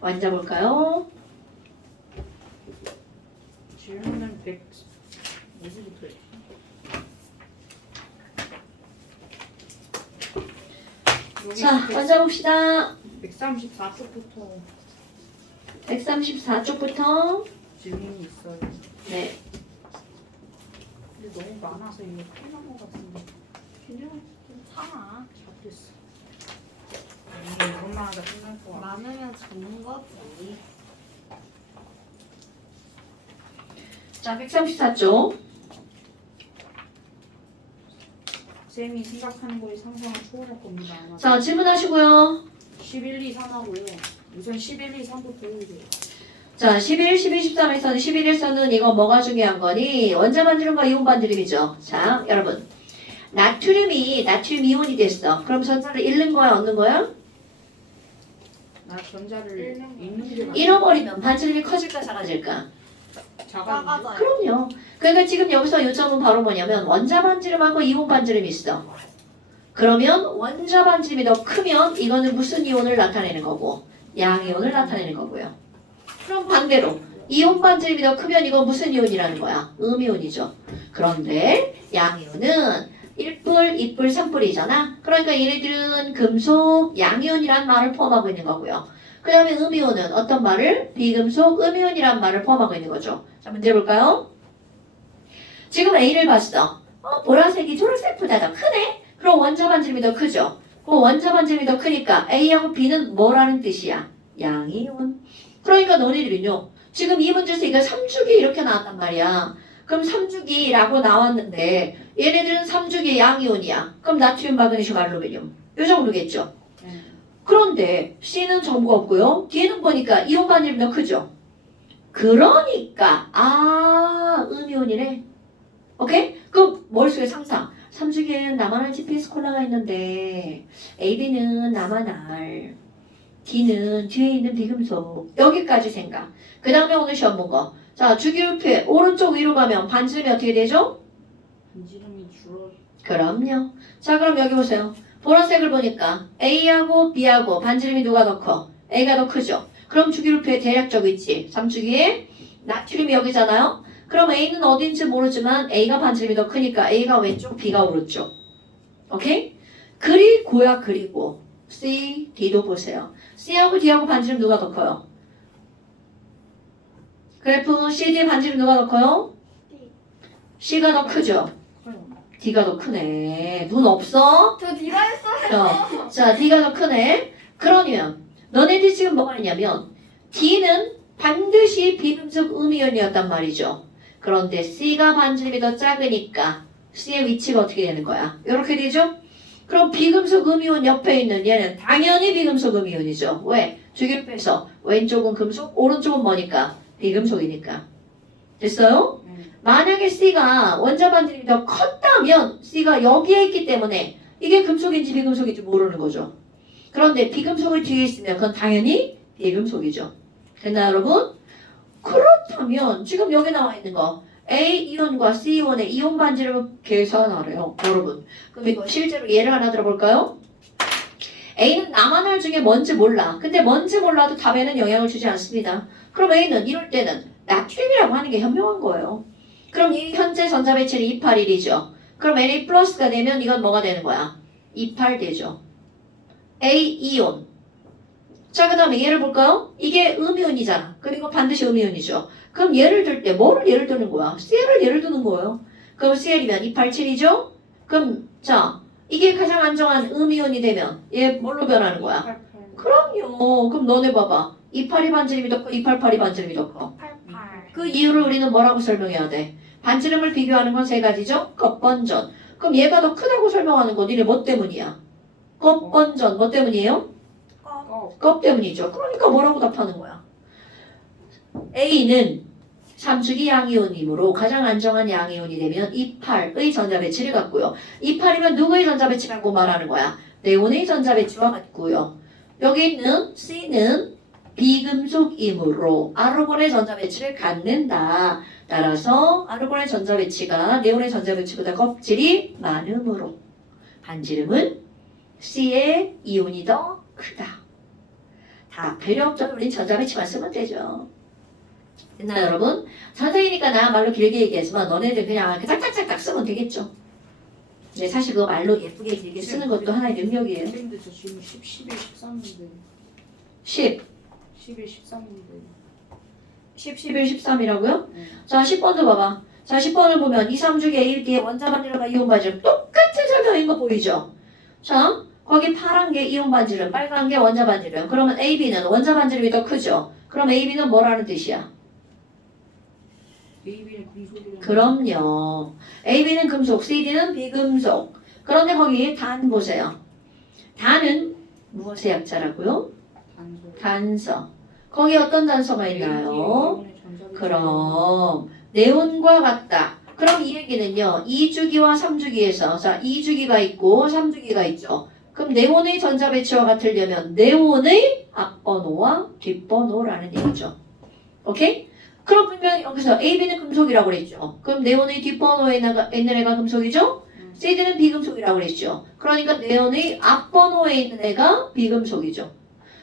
앉아볼까요? 질문은 100 어디부터 해? 자, 앉아봅시다. 134쪽부터 134쪽부터. 질문이 있어요. 네. 근데 너무 많아서 이게 끝난 것 같은데. 그냥 좀 사나? 잘됐어. 이것만 하자 끝날 거 같아. 많으면 좋은 거지. 자, 134쪽. 쌤이 생각하는 거에 상상을 초월할 겁니다. 아마. 자, 질문하시고요. 11, 2, 3하고요. 우선 11, 2, 3부터 배우야 돼요. 자, 11, 12, 13에서는 11에서는 이거 뭐가 중요한 거니? 원자 반지름과 이온 반지름이죠. 자, 여러분. 나트륨이 나트륨 이온이 됐어. 그럼 전자를 잃는 거야, 얻는 거야? 나 전자를 읽는 게 잃어버리면 반지름이 커질까 작아질까? 작아진데? 작아져요. 그럼요. 그러니까 지금 여기서 요점은 바로 뭐냐면 원자 반지름하고 이온 반지름이 있어. 그러면 원자 반지름이 더 크면 이거는 무슨 이온을 나타내는 거고 양이온을 나타내는 거고요. 그럼 반대로 이온 반지름이 더 크면 이거 무슨 이온이라는 거야? 음이온이죠. 그런데 양이온은 1뿔, 2뿔, 3뿔이잖아. 그러니까 얘네들은 금속 양이온이란 말을 포함하고 있는 거고요. 그 다음에 음이온은 어떤 말을? 비금속 음이온이란 말을 포함하고 있는 거죠. 자, 문제 볼까요? 지금 A를 봤어. 보라색이 초록색보다 더 크네? 그럼 원자 반지름이 더 크죠? 원자 반지름이 더 크니까 A하고 B는 뭐라는 뜻이야? 양이온. 그러니까 너네들은요. 지금 이 문제에서 이거 3주기 이렇게 나왔단 말이야. 그럼 3주기라고 나왔는데 얘네들은 3주기 양이온이야. 그럼 나트륨, 마그네슘, 알루미늄. 이 정도겠죠? 네. 그런데 C는 정보가 없고요. D는 보니까 이온 반지름이 더 크죠? 그러니까 음이온이네. 오케이? 그럼 머릿속에 상상. 3주기에는 나만할 GPS 콜라가 있는데 AB는 나만할 D는 뒤에 있는 비금속. 여기까지 생각. 그 다음에 오늘 시험 본 거. 자, 주기율표에 오른쪽 위로 가면 반지름이 어떻게 되죠? 반지름이 줄어. 그럼요. 자, 그럼 여기 보세요. 보라색을 보니까 A하고 B하고 반지름이 누가 더 커? A가 더 크죠? 그럼 주기율표에 대략적 있지. 3주기에 나트륨이 여기잖아요. 그럼 A는 어딘지 모르지만 A가 반지름이 더 크니까 A가 왼쪽, B가 오른쪽. 오케이? 그리고 C, D도 보세요. C하고 D하고 반지름 누가 더 커요? 그래프 CD의 반지름 누가 더 커요? C가 더 크죠? 커요. D가 더 크네. 눈 없어? 저 디라 했어요. 자, D가 더 크네. 그러면 너네들이 지금 뭐가 있냐면 D는 반드시 비금속 음이온이었단 말이죠. 그런데 C가 반지름이 더 작으니까 C의 위치가 어떻게 되는 거야? 이렇게 되죠? 그럼 비금속 음이온 옆에 있는 얘는 당연히 비금속 음이온이죠. 왜? 주기율표에서 왼쪽은 금속, 오른쪽은 뭐니까? 비금속이니까. 됐어요? 만약에 C가 원자 반지름이 더 컸다면 C가 여기에 있기 때문에 이게 금속인지 비금속인지 모르는 거죠. 그런데 비금속이 뒤에 있으면 그건 당연히 비금속이죠. 됐나요, 여러분? 그렇다면 지금 여기 나와 있는 거 A 이온과 C 이온의 이온 반지름을 계산하래요, 여러분. 그럼 이거 실제로 예를 하나 들어볼까요? A는 나만할 중에 뭔지 몰라. 근데 뭔지 몰라도 답에는 영향을 주지 않습니다. 그럼 A는 이럴 때는 나트륨이라고 하는 게 현명한 거예요. 그럼 이 현재 전자 배치는 281이죠. 그럼 Na 플러스가 되면 이건 뭐가 되는 거야? 28 되죠. A 이온. 자, 그 다음에 얘를 볼까요? 이게 음이온이잖아. 그리고 반드시 음이온이죠. 그럼 얘를 들 때 뭐를 예를 드는 거야? CL을 예를 드는 거예요. 그럼 CL이면 287이죠? 그럼 자, 이게 가장 안정한 음이온이 되면 얘 뭘로 변하는 거야? 88. 그럼요. 그럼 너네 봐봐. 28이 반지름이 더 커, 288이 반지름이 더 커. 88. 그 이유를 우리는 뭐라고 설명해야 돼? 반지름을 비교하는 건 세 가지죠? 겉번전. 그럼 얘가 더 크다고 설명하는 거 니네 뭐 때문이야? 겉번전. 뭐 때문이에요? 껍 때문이죠. 그러니까 뭐라고 답하는 거야? A는 3주기 양이온이므로 가장 안정한 양이온이 되면 28의 전자 배치를 갖고요. 28이면 누구의 전자 배치라고 말하는 거야? 네온의 전자 배치와 같고요. 여기 있는 C는 비금속이므로 아르곤의 전자 배치를 갖는다. 따라서 아르곤의 전자 배치가 네온의 전자 배치보다 껍질이 많으므로 반지름은 C의 이온이 더 크다. 다 필요 없죠. 우린 전자배치만 쓰면 되죠. 됐나요, 여러분? 선생이니까 나 말로 길게 얘기했지만 너네들 그냥 짝짝짝짝 쓰면 되겠죠. 근데 사실 그거 말로 예쁘게 길게 쓰는 것도 하나의 능력이에요. 근데 저 지금 11, 13인데 10, 11, 13인데 11, 13이라고요? 자, 10번도 봐봐. 자, 10번을 보면 2, 3주기 A, B의 원자 반지름과 이온 반지름 똑같은 설명인 거 보이죠? 자, 거기 파란 게 이온 반지름, 빨간 게 원자 반지름. 그러면 A, B는 원자 반지름이 더 크죠? 그럼 A, B는 뭐라는 뜻이야? AB는 금속이랑 그럼요. A, B는 금속, C, D는 비금속. 그런데 거기 단 보세요. 단은 무엇의 약자라고요? 단소. 단서. 거기 어떤 단서가 있나요? 그럼 네온과 같다. 그럼 이 얘기는요. 2주기와 3주기에서 자 2주기가 있고 3주기가 있죠. 그럼 네온의 전자 배치와 같으려면 네온의 앞번호와 뒷번호라는 얘기죠. 오케이? 그럼 분명히 여기서 A, B는 금속이라고 그랬죠. 그럼 네온의 뒷번호에 있는 애가 금속이죠? CD는 비금속이라고 그랬죠. 그러니까 네온의 앞번호에 있는 애가 비금속이죠.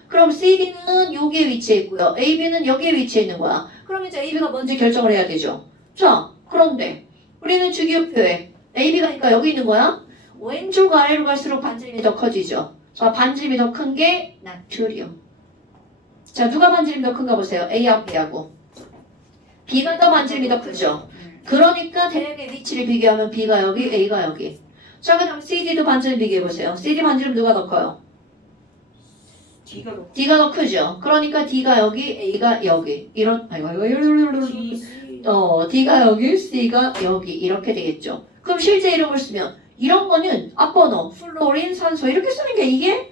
그럼 CD는 여기에 위치해 있고요. AB는 여기에 위치해 있는 거야. 그럼 이제 AB가 먼저 결정을 해야 되죠. 자, 그런데 우리는 주기율표에 AB가 그러니까 여기 있는 거야. 왼쪽 아래로 갈수록 반지름이 더 커지죠. 자, 반지름이 더 큰 게 나트륨. 자, 누가 반지름이 더 큰가 보세요. A하고 B하고. B가 더 반지름이 더 크죠. 그러니까 대략의 위치를 비교하면 B가 여기, A가 여기. 자, 그럼 CD도 반지름 비교해보세요. CD 반지름 누가 더 커요? D가 더 D가 더 크죠. 그러니까 D가 여기, A가 여기. 이런, D가 여기, C가 여기. 이렇게 되겠죠. 그럼 실제 이름을 쓰면 이런 거는 앞번호, 플로린, 산소 이렇게 쓰는 게 이게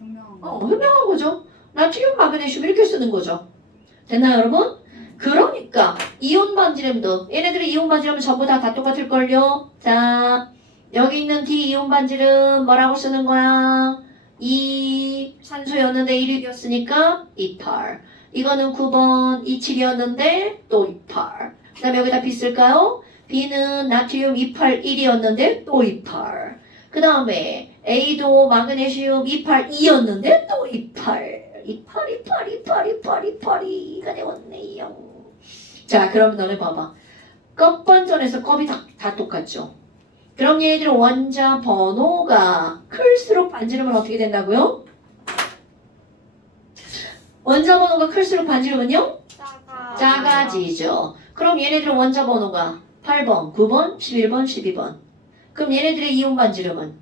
현명한 거. 현명한 거죠. 나트륨, 마그네슘 이렇게 쓰는 거죠. 됐나요, 여러분? 그러니까 이온 반지름도 얘네들의 이온 반지름은 전부 다 똑같을걸요. 자, 여기 있는 D 이온 반지름 뭐라고 쓰는 거야? 2 산소였는데 1이 이팔. 이거는 9번 27이었는데 또 이팔. 그 다음에 여기다 B 쓸까요? B는 나트륨 28 1이었는데 또 이팔. 그 다음에 A도 마그네슘 28 2였는데 또 이팔. 이팔이가 되었네요. 자, 그럼 너네 봐봐. 껍반전에서 껍이 다 똑같죠? 그럼 얘네들 원자 번호가 클수록 반지름은 어떻게 된다고요? 원자 번호가 클수록 반지름은요? 작아지죠. 그럼 얘네들은 원자 번호가 8번, 9번, 11번, 12번. 그럼 얘네들의 이온 반지름은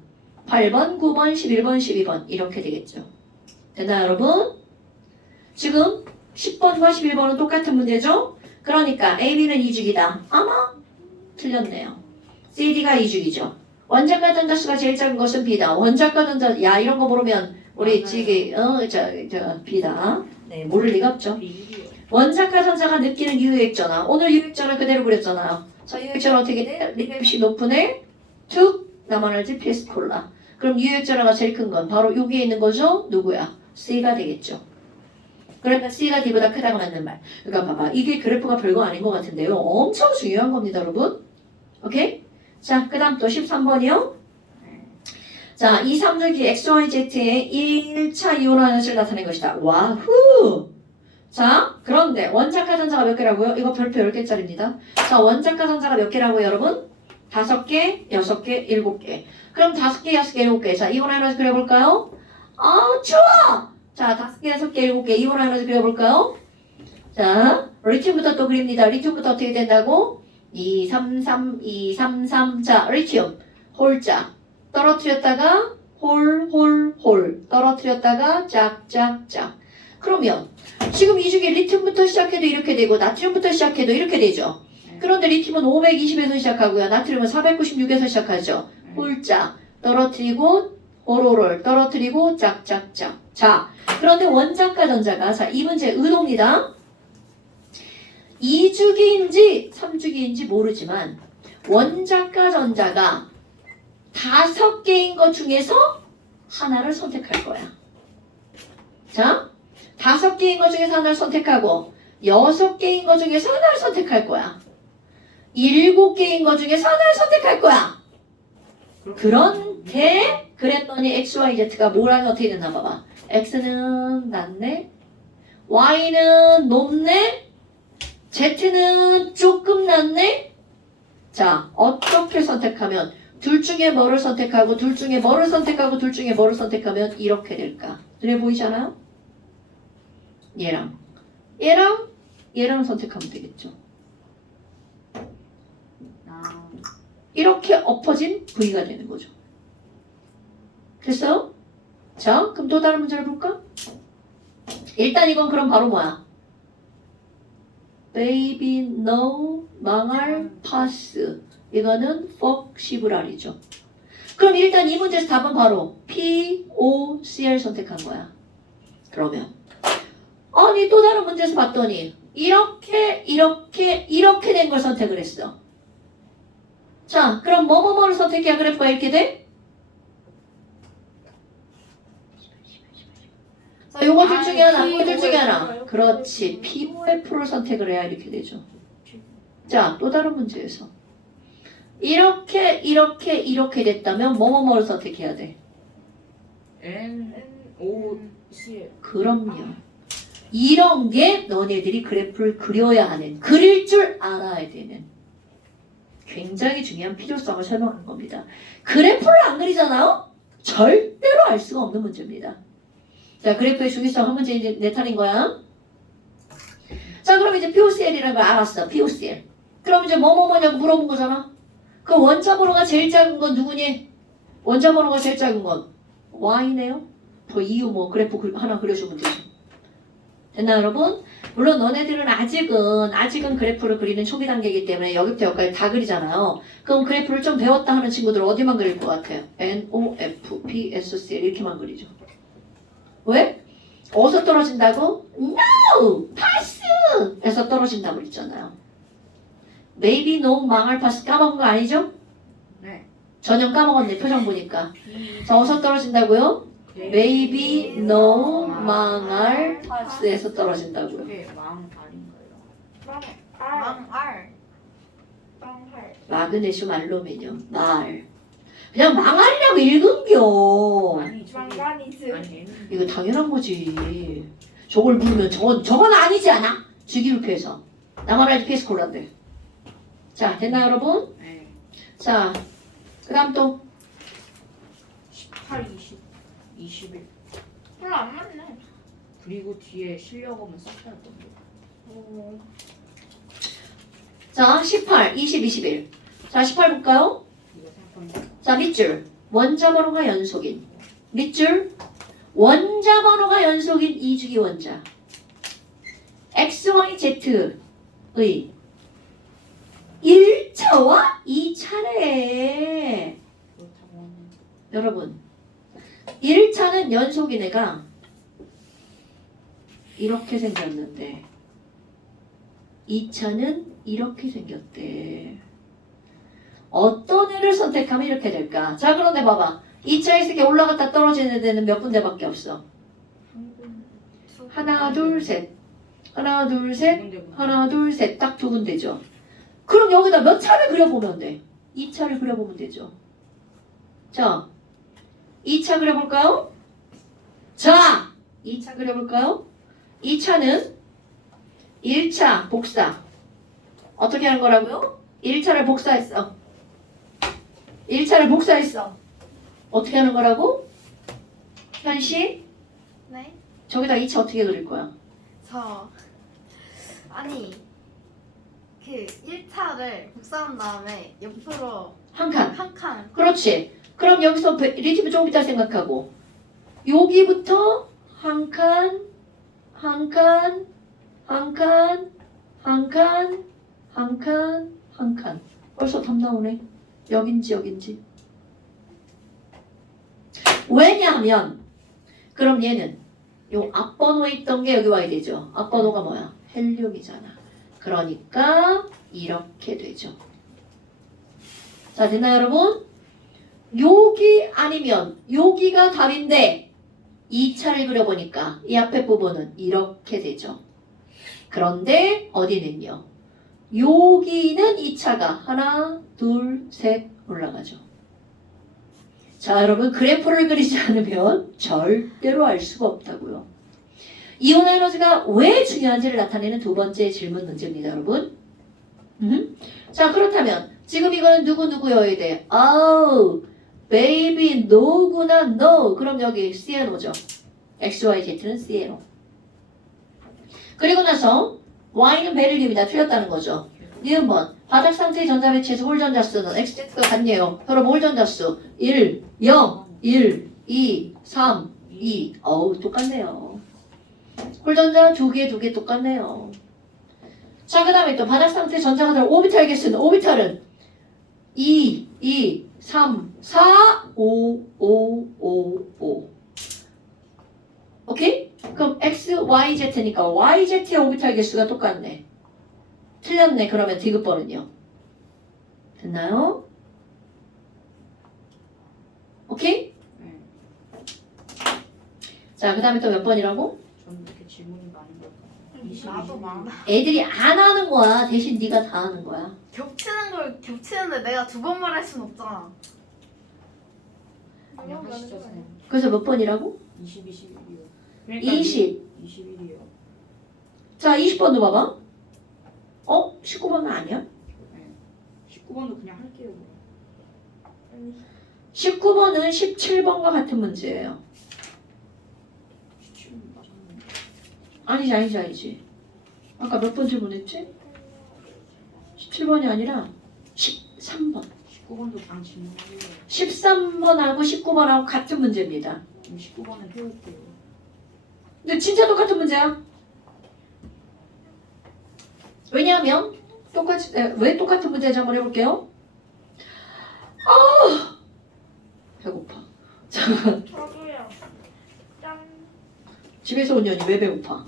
8번, 9번, 11번, 12번 이렇게 되겠죠. 됐나요, 여러분? 지금 10번과 11번은 똑같은 문제죠? 그러니까 AB는 2주기다. 아마 틀렸네요. CD가 2주기죠. 원자과 전자수가 제일 작은 것은 B다. 원자과 전자, 야 이런 거 모르면 우리 지기 B다. 네, 모를 리가 없죠. 비율이요. 원자과 전자가 느끼는 유액전화. 오늘 유액전화 그대로 그렸잖아요. 자, 유액전화 어떻게 돼? 리맵시 높은 애, 툭 남아날지 피스콜라. 그럼 유액전화가 제일 큰 건 바로 여기에 있는 거죠? 누구야? C가 되겠죠. 그러니까 C가 D보다 크다고 맞는 말. 그러니까 봐봐. 이게 그래프가 별거 아닌 것 같은데요. 엄청 중요한 겁니다, 여러분. 오케이? 자, 그 다음 또 13번이요. 자, 2, 3주기 XYZ의 1차 이온화연수를 나타낸 것이다. 와후! 자, 그런데 원자과 전자가 몇 개라고요? 이거 별표 10개짜리입니다. 자, 원자과 전자가 몇 개라고요, 여러분? 5개, 6개, 7개. 그럼 5개, 6개, 7개. 자, 이온화연수 그려볼까요? 좋아! 자, 5개, 6개, 7개. 이온화연수 그려볼까요? 자, 리튬부터 또 그립니다. 리튬부터 어떻게 된다고? 2, 3, 3, 2, 3, 3. 자, 리튬. 홀자. 떨어뜨렸다가 홀. 떨어뜨렸다가 짝짝짝. 그러면 지금 이 중에 리튬부터 시작해도 이렇게 되고 나트륨부터 시작해도 이렇게 되죠. 그런데 리튬은 520에서 시작하고요. 나트륨은 496에서 시작하죠. 홀자. 떨어뜨리고 호로롤. 떨어뜨리고 짝짝짝. 자, 그런데 원자과 전자가 자, 이 문제 의도입니다. 2주기인지 3주기인지 모르지만 원자과 전자가 5개인 것 중에서 하나를 선택할 거야. 자, 5개인 것 중에서 하나를 선택하고 6개인 것 중에서 하나를 선택할 거야. 7개인 것 중에서 하나를 선택할 거야. 그런 돼? 그랬더니 x, y, z가 뭐랑 어떻게 됐나 봐봐. x는 낮네, y는 높네, z는 조금 낮네. 자, 어떻게 선택하면 둘 중에 뭐를 선택하고 둘 중에 뭐를 선택하고 둘 중에 뭐를 선택하면 이렇게 될까? 눈에 보이잖아요? 얘랑 얘랑 얘랑 선택하면 되겠죠. 아, 이렇게 엎어진 V가 되는 거죠. 됐어요? 자, 그럼 또 다른 문제를 볼까? 일단 이건 그럼 바로 뭐야? Baby no 망할 pass. 이거는 fuck 시브랄이죠. 그럼 일단 이 문제에서 답은 바로 P, O, C를 선택한 거야. 그러면 아니 또 다른 문제에서 봤더니 이렇게 된 걸 선택을 했어. 자, 그럼 뭐뭐뭐를 선택해야 그래프가 이렇게 돼? 자, 요거 둘 중에 하나, 요거 둘 중에 하나. 그렇지. POF를 선택을 해야 이렇게 되죠. 자, 또 다른 문제에서 이렇게 됐다면 뭐뭐뭐를 선택해야 돼? N O C 그럼요. 이런 게 너네들이 그래프를 그려야 하는, 그릴 줄 알아야 되는 굉장히 중요한 필요성을 설명한 겁니다. 그래프를 안 그리잖아요? 절대로 알 수가 없는 문제입니다. 자, 그래프의 중요성 한 문제 이제 내 차례인 거야. 자, 그럼 이제 POCL이라는 걸 알았어. POCL. 그럼 이제 뭐뭐뭐냐고 물어본 거잖아. 그 원자 번호가 제일 작은 건 누구니? 원자 번호가 제일 작은 건 Y네요. 더 이유 뭐 그래프 하나 그려주면 되죠. 됐나 여러분? 물론 너네들은 아직은 그래프를 그리는 초기 단계이기 때문에 여기부터 여기까지 다 그리잖아요. 그럼 그래프를 좀 배웠다 하는 친구들은 어디만 그릴 것 같아요? N, O, F, P, S, C, L 이렇게만 그리죠. 왜? 어디서 떨어진다고? No! 파스! 에서 떨어진다고 그랬잖아요. Maybe no 망할 파스 까먹은 거 아니죠? 네. 전혀 까먹었네 표정 보니까. 자, 어디서 떨어진다고요? Maybe no 망할 파스에서 떨어진다고요. 그게 마음 다른가요? 망알. 마그네슘 알루미늄 말. 그냥 망할이라고 읽은겨. 아니 저기 망가니즈. 아니 N 이거 당연한 거지. 저걸 물으면 저건 아니지 않아? 주기율표에서 나만알지 페스콜라인데. 자, 됐나 여러분? 네. 자, 그 다음 또 18, 20, 21 별로 안 맞네. 그리고 뒤에 실력하면 싹다 건데. 자, 18, 20, 21. 자, 18 볼까요? 이거 생각하면 자, 밑줄. 원자 번호가 연속인. 밑줄. 원자 번호가 연속인 이주기 원자. X, Y, Z의 1차와 2차래. 그렇다고 하면 여러분, 1차는 연속인 애가 이렇게 생겼는데 2차는 이렇게 생겼대. 어떤 애를 선택하면 이렇게 될까? 자, 그런데 봐봐. 2차에서 이렇게 올라갔다 떨어지는 데는 몇 군데밖에 없어. 하나, 둘, 셋. 하나, 둘, 셋. 군데군데. 하나, 둘, 셋. 딱 두 군데죠. 그럼 여기다 몇 차를 그려보면 돼? 2차를 그려보면 되죠. 자, 2차 그려볼까요? 자, 2차 그려볼까요? 2차는 1차 복사. 어떻게 하는 거라고요? 1차를 복사했어. 1차를 복사했어. 어떻게 하는 거라고? 현씨? 네? 저기다 2차 어떻게 그릴 거야? 아니 그 1차를 복사한 다음에 옆으로 한 칸. 한 칸. 그렇지. 그럼 여기서 리티브 조금 이따 생각하고 여기부터 한 칸, 한 칸, 한 칸, 한 칸, 한 칸, 한 칸. 벌써 답 나오네. 여긴지. 왜냐하면 그럼 얘는 요 앞번호에 있던 게 여기 와야 되죠. 앞번호가 뭐야? 헬륨이잖아. 그러니까 이렇게 되죠. 자, 됐나요 여러분? 여기 아니면 여기가 답인데 2차를 그려보니까 이 앞에 부분은 이렇게 되죠. 그런데 어디는요? 여기는 2차가 하나, 둘, 셋 올라가죠. 자, 여러분 그래프를 그리지 않으면 절대로 알 수가 없다고요. 이온 에너지가 왜 중요한지를 나타내는 두 번째 질문 문제입니다, 여러분. 자, 그렇다면 지금 이거는 누구여야 돼? 아우, baby, no구나, no. 그럼 여기 CNO죠. XYZ는 CNO. 그리고 나서 Y는 베릴륨이다. 틀렸다는 거죠. 니은번 바닥 상태의 전자 배치에서 홀 전자수는 XZ가 같네요. 여러분 홀 전자수 1, 0, 1, 2, 3, 2. 어우, 똑같네요. 홀 전자 두 개 똑같네요. 자, 그 다음에 또 바닥 상태 전자가 들 오비탈 개수는 오비탈은 2, 2, 3, 4, 5, 5, 5, 5. 오케이? 그럼 X, Y, Z니까 Y, Z의 오비탈 개수가 똑같네. 틀렸네. 그러면 디귿번은요. 됐나요? 오케이? 네. 자, 그 다음에 또 몇 번이라고? 저는 이렇게 질문이 많은 걸까요? 22. 나도 많아. 애들이 안 하는 거야. 대신 네가 다 하는 거야. 겹치는 걸 겹치는데 내가 두 번 말할 순 없잖아. 그냥 하시죠, 선생님. 그래서 몇 번이라고? 20, 21이요. 20. 21이요. 자, 20번도 봐봐. 19번은 아니야? 19번도 그냥 할게요. 19번은 17번과 같은 문제예요. 17번 맞았네. 아니지. 아까 몇 번 질문했지? 17번이 아니라 13번. 19번도 그냥 질문하고요. 13번하고 19번하고 같은 문제입니다. 그럼 19번은 해올게요. 근데 진짜 똑같은 문제야. 왜냐하면 왜 똑같은 문제인지 한번 해볼게요. 아, 배고파. 저도요. 짠. 집에서 온 년이 왜 배고파?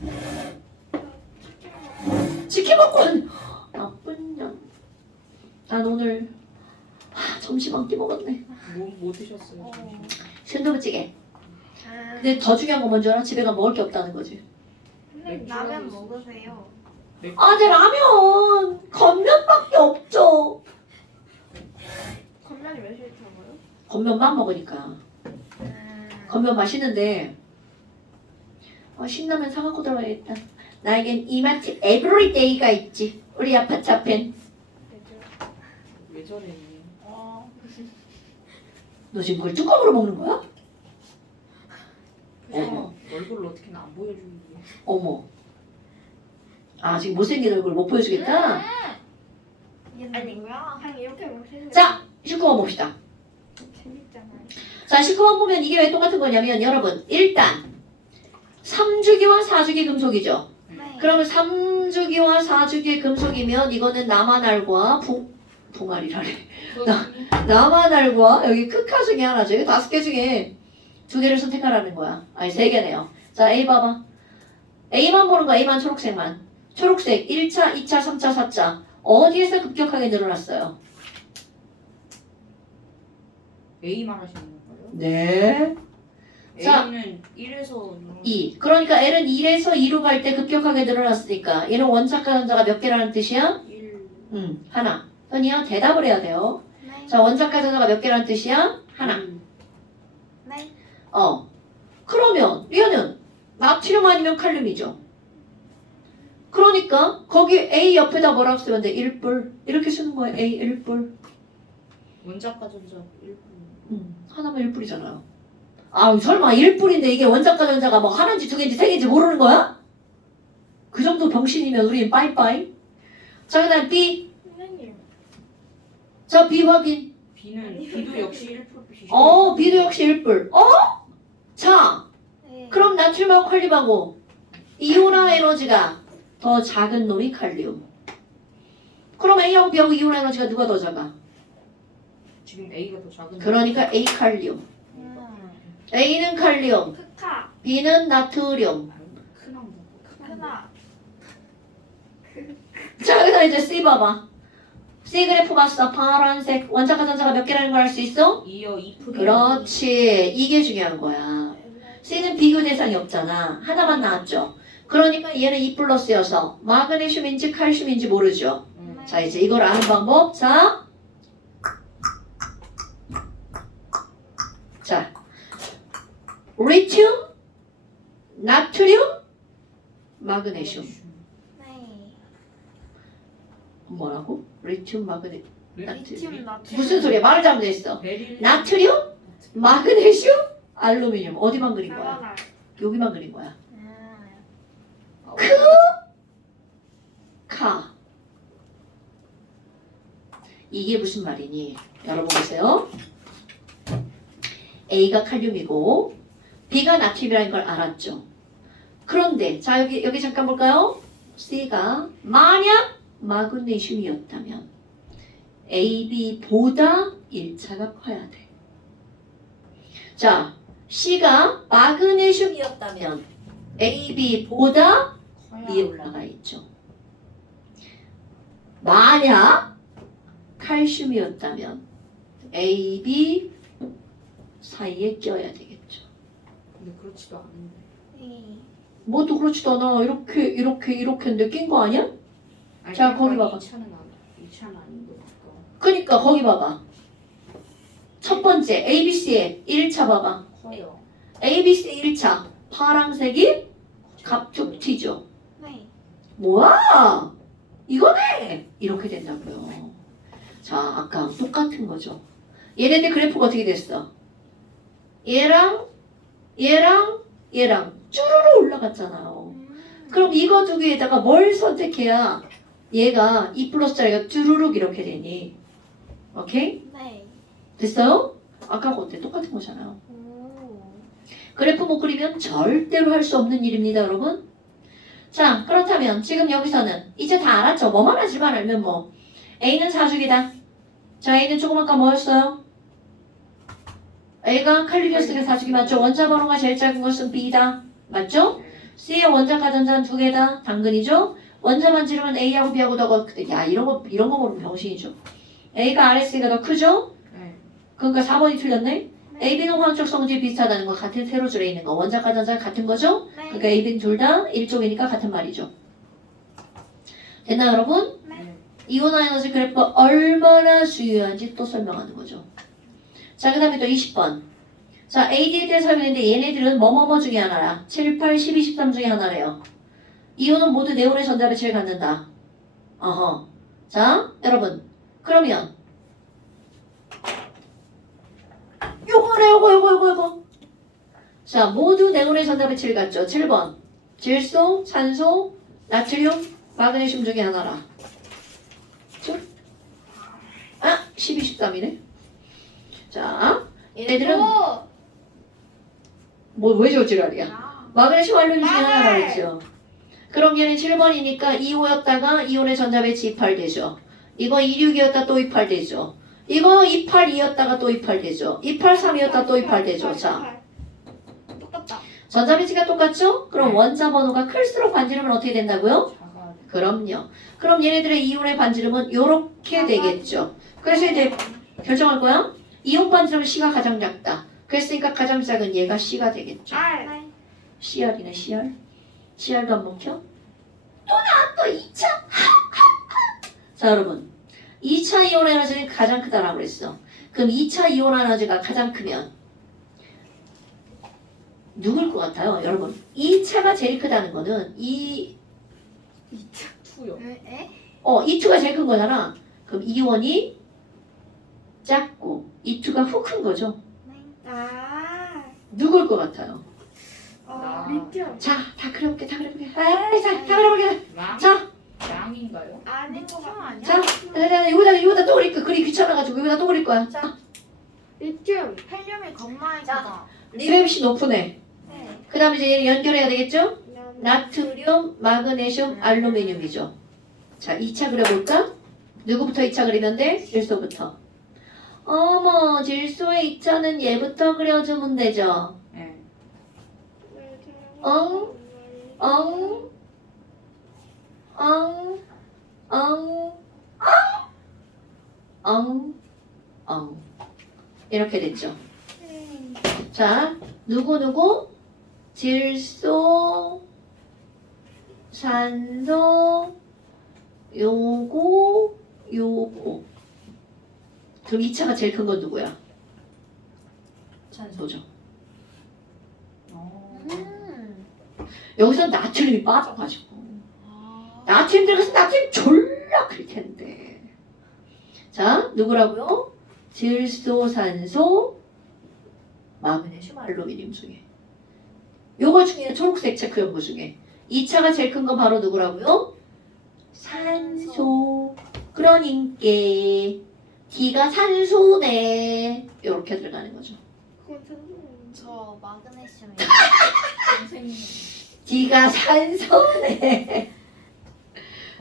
치킨 먹고 온 나쁜 년. 난 오늘 점심 한 끼 먹었네. 뭐 드셨어요? 잠시만요. 순두부찌개. 근데 더 중요한 건 뭔지 알아? 집에 가 먹을 게 없다는 거지. 선생님, 라면 먹으세요. 아, 내 라면 겉면밖에 없죠. 건면이 왜 싫다고요? 겉면만 먹으니까. 겉면 맛있는데 신라면 사갖고 들어가야겠다. 나에겐 이마트 에브리데이가 있지. 우리 아파트 앞엔. 왜 저래? 너 지금 그걸 뚜껑으로 먹는 거야? 얼굴을 어떻게 안 보여주는 거야? 어머. 아, 지금 못생긴 얼굴 못 보여주겠다? 이게 아니, 누구야? 그냥 이렇게 먹으세요. 자, 19번 봅시다. 재밌잖아요. 자, 19번 보면 이게 왜 똑같은 거냐면 여러분 일단 3주기와 4주기 금속이죠. 네. 그러면 3주기와 4주기의 금속이면 이거는 남아날과 동아리라네. 남아날과 여기 크카 중에 하나죠. 이거 5개 중에 2개를 선택하라는 거야. 아니 3개네요. 자, A 봐봐. A만 보는 거야. A만 초록색만. 초록색 1차, 2차, 3차, 4차. 어디에서 급격하게 늘어났어요? A만 하시는 건가요? 네. 자. A는 1에서 2. 그러니까 L은 1에서 2로 갈 때 급격하게 늘어났으니까 얘는 원자과 전자가 몇 개라는 뜻이야? 1. 하나. 현이야 대답을 해야 돼요. 네. 자, 원자과 전자가 몇 개라는 뜻이야? 하나. 네. 그러면 얘는 나트륨 아니면 칼륨이죠. 그러니까 거기 A 옆에다 뭐라고 쓰면 돼? 1뿔. 이렇게 쓰는 거야. A 1뿔. 원자과 전자 1분. 하나면 1뿔이잖아요. 아, 설마 1뿔인데 이게 원자과 전자가 뭐 하나인지 2개인지 3개인지 모르는 거야? 그 정도 병신이면 우린 빠이빠이. 자, 그 다음 B. 선생님. 자, B 확인. B도 역시 1%. B도 역시 1뿔. 자, 네. 그럼 나트륨하고 칼륨하고 이온화 에너지가 더 작은 놈이 칼륨. 그럼 A하고 B하고 이온화 에너지가 누가 더 작아? 지금 A가 더 작은. 그러니까 A 칼륨. A는 칼륨, 크카. B는 나트륨. 크나 뭐. 크다. 자, 그다음 이제 C 봐봐. C 그래프 봤어. 파란색 원자과 전자가 몇 개라는 걸 알 수 있어? 2요 2%. 그렇지. 이게 중요한 거야. C는 비교 대상이 없잖아. 하나만 나왔죠. 그러니까 얘는 2+여서 마그네슘인지 칼슘인지 모르죠. 자, 이제 이걸 아는 방법. 자, 자, 리튬, 나트륨, 마그네슘. 네. 뭐라고? 리튬, 마그네슘. 리튬 나트륨. 무슨 소리야? 말을 잘못했어. 베릴. 나트륨, 마그네슘, 알루미늄. 어디만 그린 거야? 나와라. 여기만 그린 거야. 아, 카. 이게 무슨 말이니? 여러분 보세요. A가 칼륨이고 B가 나트륨이라는 걸 알았죠. 그런데 자 여기 잠깐 볼까요? C가 만약 마그네슘이었다면 AB보다 1차가 커야 돼. 자 C가 마그네슘이었다면 AB보다 위에 올라가 있죠. 만약 칼슘이었다면 A, B 사이에 껴야 되겠죠. 근데 그렇지도 않은데. 네. 뭐도 그렇지도 않아. 이렇게 했는데 낀 거 아니야? 아니, 자, 거기 그러니까 봐봐. 2차는 아닌 것 같고. 그러니까 거기 봐봐. 첫 번째 ABC의 1차 봐봐. 커요. ABC 1차 파란색이 갑툭 튀죠. 네. 뭐야? 이거네! 이렇게 된다고요. 자, 아까 똑같은 거죠. 얘네들 그래프가 어떻게 됐어? 얘랑 쭈루루 올라갔잖아요. 그럼 이거 두 개에다가 뭘 선택해야 얘가 2 플러스 자리가 쭈루룩 이렇게 되니? 오케이? 네. 됐어요? 아까가 어때? 똑같은 거잖아요. 오. 그래프 못 그리면 절대로 할 수 없는 일입니다, 여러분. 자, 그렇다면 지금 여기서는 이제 다 알았죠? 뭐만 하지만 알면 뭐 A는 4주기다. 자, A는 조그맣까 뭐였어요? A가 칼륨이었으니까 4주기 맞죠? 원자 번호가 제일 작은 것은 B다. 맞죠? C의 원자 가전자는 2개다. 당근이죠? 원자 반지름은 A하고 B하고 더 야, 이런 거 모르면 병신이죠. A가 RS가 더 크죠? 네. 그러니까 4번이 틀렸네? AB는 화학적 성질이 비슷하다는 거 같은 세로줄에 있는 거. 원자 가전자 같은 거죠? 네. 그러니까 AB는 둘 다 1쪽이니까 같은 말이죠. 됐나요, 여러분? 네. 이온 에너지 그래프가 얼마나 중요한지 또 설명하는 거죠. 자, 그 다음에 또 20번. 자, AD에 대해 설명했는데 얘네들은 뭐뭐뭐 중에 하나라. 7, 8, 12, 13 중에 하나래요. 이온은 모두 네온의 전자배치를 갖는다. 어허. 자, 여러분. 그러면 요거네, 요거. 자, 모두 네온의 전자배치를 갖죠. 7번. 질소, 산소, 나트륨, 마그네슘 중에 하나라. 쭉. 아, 12, 13이네. 자, 얘네들은 왜 저지랄이야? 마그네슘 알루미늄 중에 하나라고 했죠. 그럼 얘는 7번이니까 2호였다가 이온의 전자배치 28되죠. 이거 26이었다 또 28되죠. 이거 282였다가 또 28되죠. 283이었다 또 28되죠. 자, 똑같다. 전자배치가 똑같죠? 그럼 원자 번호가 클수록 반지름은 어떻게 된다고요? 작아. 그럼요. 그럼 얘네들의 이온의 반지름은 요렇게 되겠죠. 그래서 이제 결정할 거야. 이온 반지름은 C가 가장 작다. 그랬으니까 가장 작은 얘가 C가 되겠죠. R. CR이네, CR. CR도 안 먹혀? 또 2차. 자, 여러분. 2차 이온 에너지는 가장 크다라고 그랬어. 그럼 2차 이온 에너지가 가장 크면 누굴 것 같아요, 여러분? 2차가 제일 크다는 거는 2요. 에? 2투가 제일 큰 거잖아. 그럼 이온이 작고 2투가 후 큰 거죠. 아. 누굴 것 같아요? 아. 리튬. 자, 다 그려볼게. 아이, 다 그려볼게. 랑? 자, 양인가요? 아닌 거 같아. 자, 여기다 또 그릴 거야. 그리 귀찮아가지고 여기다 또 그릴 거야. 자, 리튬. 헬륨이 겁나 자. 예쁘다. 리웹시 높으네. 네. 그 다음에 이제 얘를 연결해야 되겠죠? 나트륨, 마그네슘, 알루미늄이죠. 자, 2차 그려볼까? 누구부터 2차 그리면 돼? 질소부터. 어머, 질소의 2차는 얘부터 그려주면 되죠. 네. 엉. 이렇게 됐죠. 자, 누구? 질소, 산소, 요거. 그럼 2차가 제일 큰 건 누구야? 산소죠. 음. 여기서 나트륨이 빠져가지고 아. 나트륨 들어가서 나트륨 졸라 클 텐데. 자, 누구라고요? 질소산소 마그네슘 알루미늄 중에 요거 중에 초록색 체크 연구 중에 2차가 제일 큰 건 바로 누구라고요? 산소. 그러니까 D가 산소네 이렇게 들어가는 거죠. 저 마그네슘이 선생님. D가 산소네.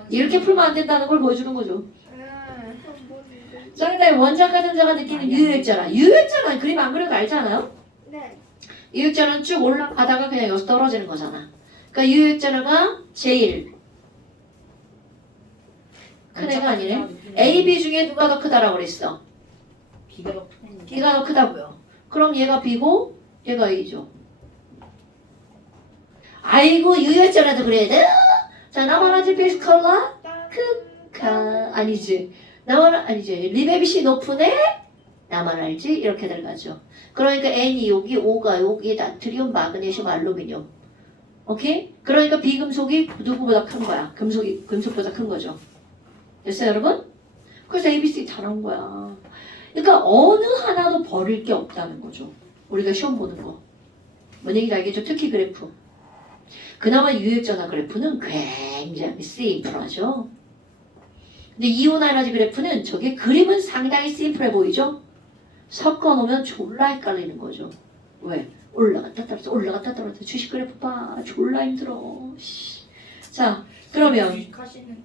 이렇게 풀면 안 된다는 걸 보여주는 거죠. 자, 그다음에 원자과 전자가 느끼는 유효액전환. 유효액전환 그림 안 그려도 알잖아요. 네. 유효액전환은 쭉 올라가다가 그냥 여기서 떨어지는 거잖아. 그러니까 유효액전환가 제일 큰 애가 아니네. A, B 중에 누가 더 크다라고 그랬어? B가 더 큰. B가 더 크다고요. 그럼 얘가 B고 얘가 A죠. 아이고 유효액전환도 그래야 돼? 자, 나만 알지 베이스 컬러? 아니지. 나만 아니지. 리베비시 높으네? 나만 알지? 이렇게 들어가죠. 그러니까 N이 여기, O가 여기, 나트륨, 마그네슘, 알루미늄. 오케이? 그러니까 비금속이 누구보다 큰 거야. 금속보다 큰 거죠. 됐어요, 여러분? 그래서 ABC 다 나온 거야. 그러니까 어느 하나도 버릴 게 없다는 거죠. 우리가 시험 보는 거. 뭔 얘기인지 알겠죠? 특히 그래프. 그나마 유효액전환 그래프는 굉장히 심플하죠. 근데 이온 에너지 그래프는 저게 그림은 상당히 심플해 보이죠? 섞어 놓으면 졸라 헷갈리는 거죠. 왜? 올라갔다 떨어졌다 올라갔다 떨어졌다 주식 그래프 봐 졸라 힘들어. 씨. 자, 그러면 주식하시는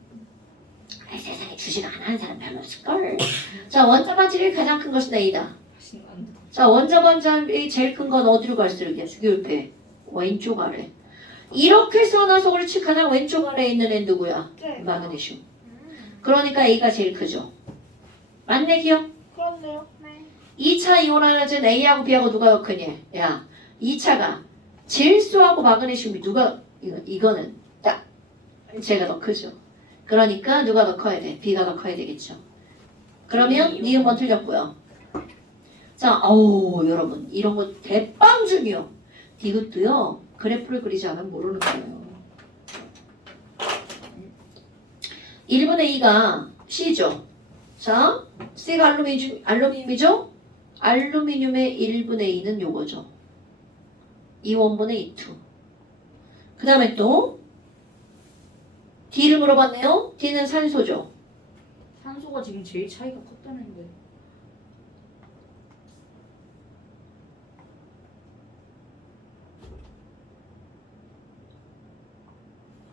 아이, 세상에 주식 안 하는 사람 별로 없을걸. 자, 원자 반지름이 가장 큰 것은 A다. 하시는 거 안. 자, 원자 반지름이 제일 큰 건 어디로 갈수록 주기율패 왼쪽 아래. 이렇게 써놔서 그렇지 가장 왼쪽 아래에 있는 애 누구야? 네. 마그네슘. 그러니까 A가 제일 크죠. 맞네, 기억? 그런데요. 네. 2차 이온화는 A하고 B하고 누가 더 크냐? 야, 2차가 질소하고 마그네슘이 누가 이거는 딱 제가 더 크죠. 그러니까 누가 더 커야 돼? B가 더 커야 되겠죠. 그러면 니은번 틀렸고요. 자, 여러분 이런 거 대빵 중요. 이것도요 그래프를 그리지 않으면 모르는 거예요. 1분의 2가 C죠. 자, C가 알루미늄이죠? 알루미늄의 1분의 2는 요거죠. 2원분의 2. 그 다음에 또 D를 물어봤네요. D는 산소죠. 산소가 지금 제일 차이가 컸다는데.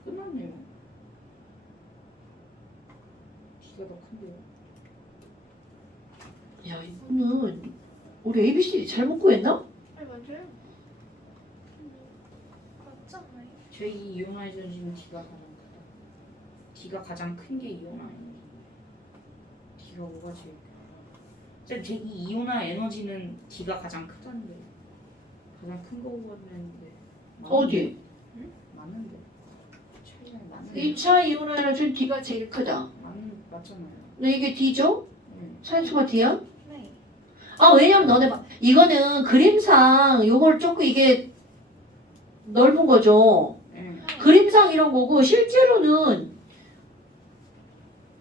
끝났네요. D가 더 큰데요. 야, 이거는 우리 ABCD 잘못 구했나? 아니 맞아요. 맞잖아요. 제2 이온화에서는 지금 D가 가장 크다. D가 가장 큰 게 이온화인데 D가 뭐가 제일 쌤, 제2 이온화 에너지는 D가 가장 크다는데 가장 큰 거가 되는데 어디? 응? 맞는데 차이가 맞는데 2차 이온화에너지는 D가 제일 크다. 맞잖아요. 근데 이게 D죠? 응. 산소가 D야? 네. 아, 왜냐면 너네 봐. 이거는 그림상 요걸 조금 이게 넓은 거죠. 응. 그림상 이런 거고 실제로는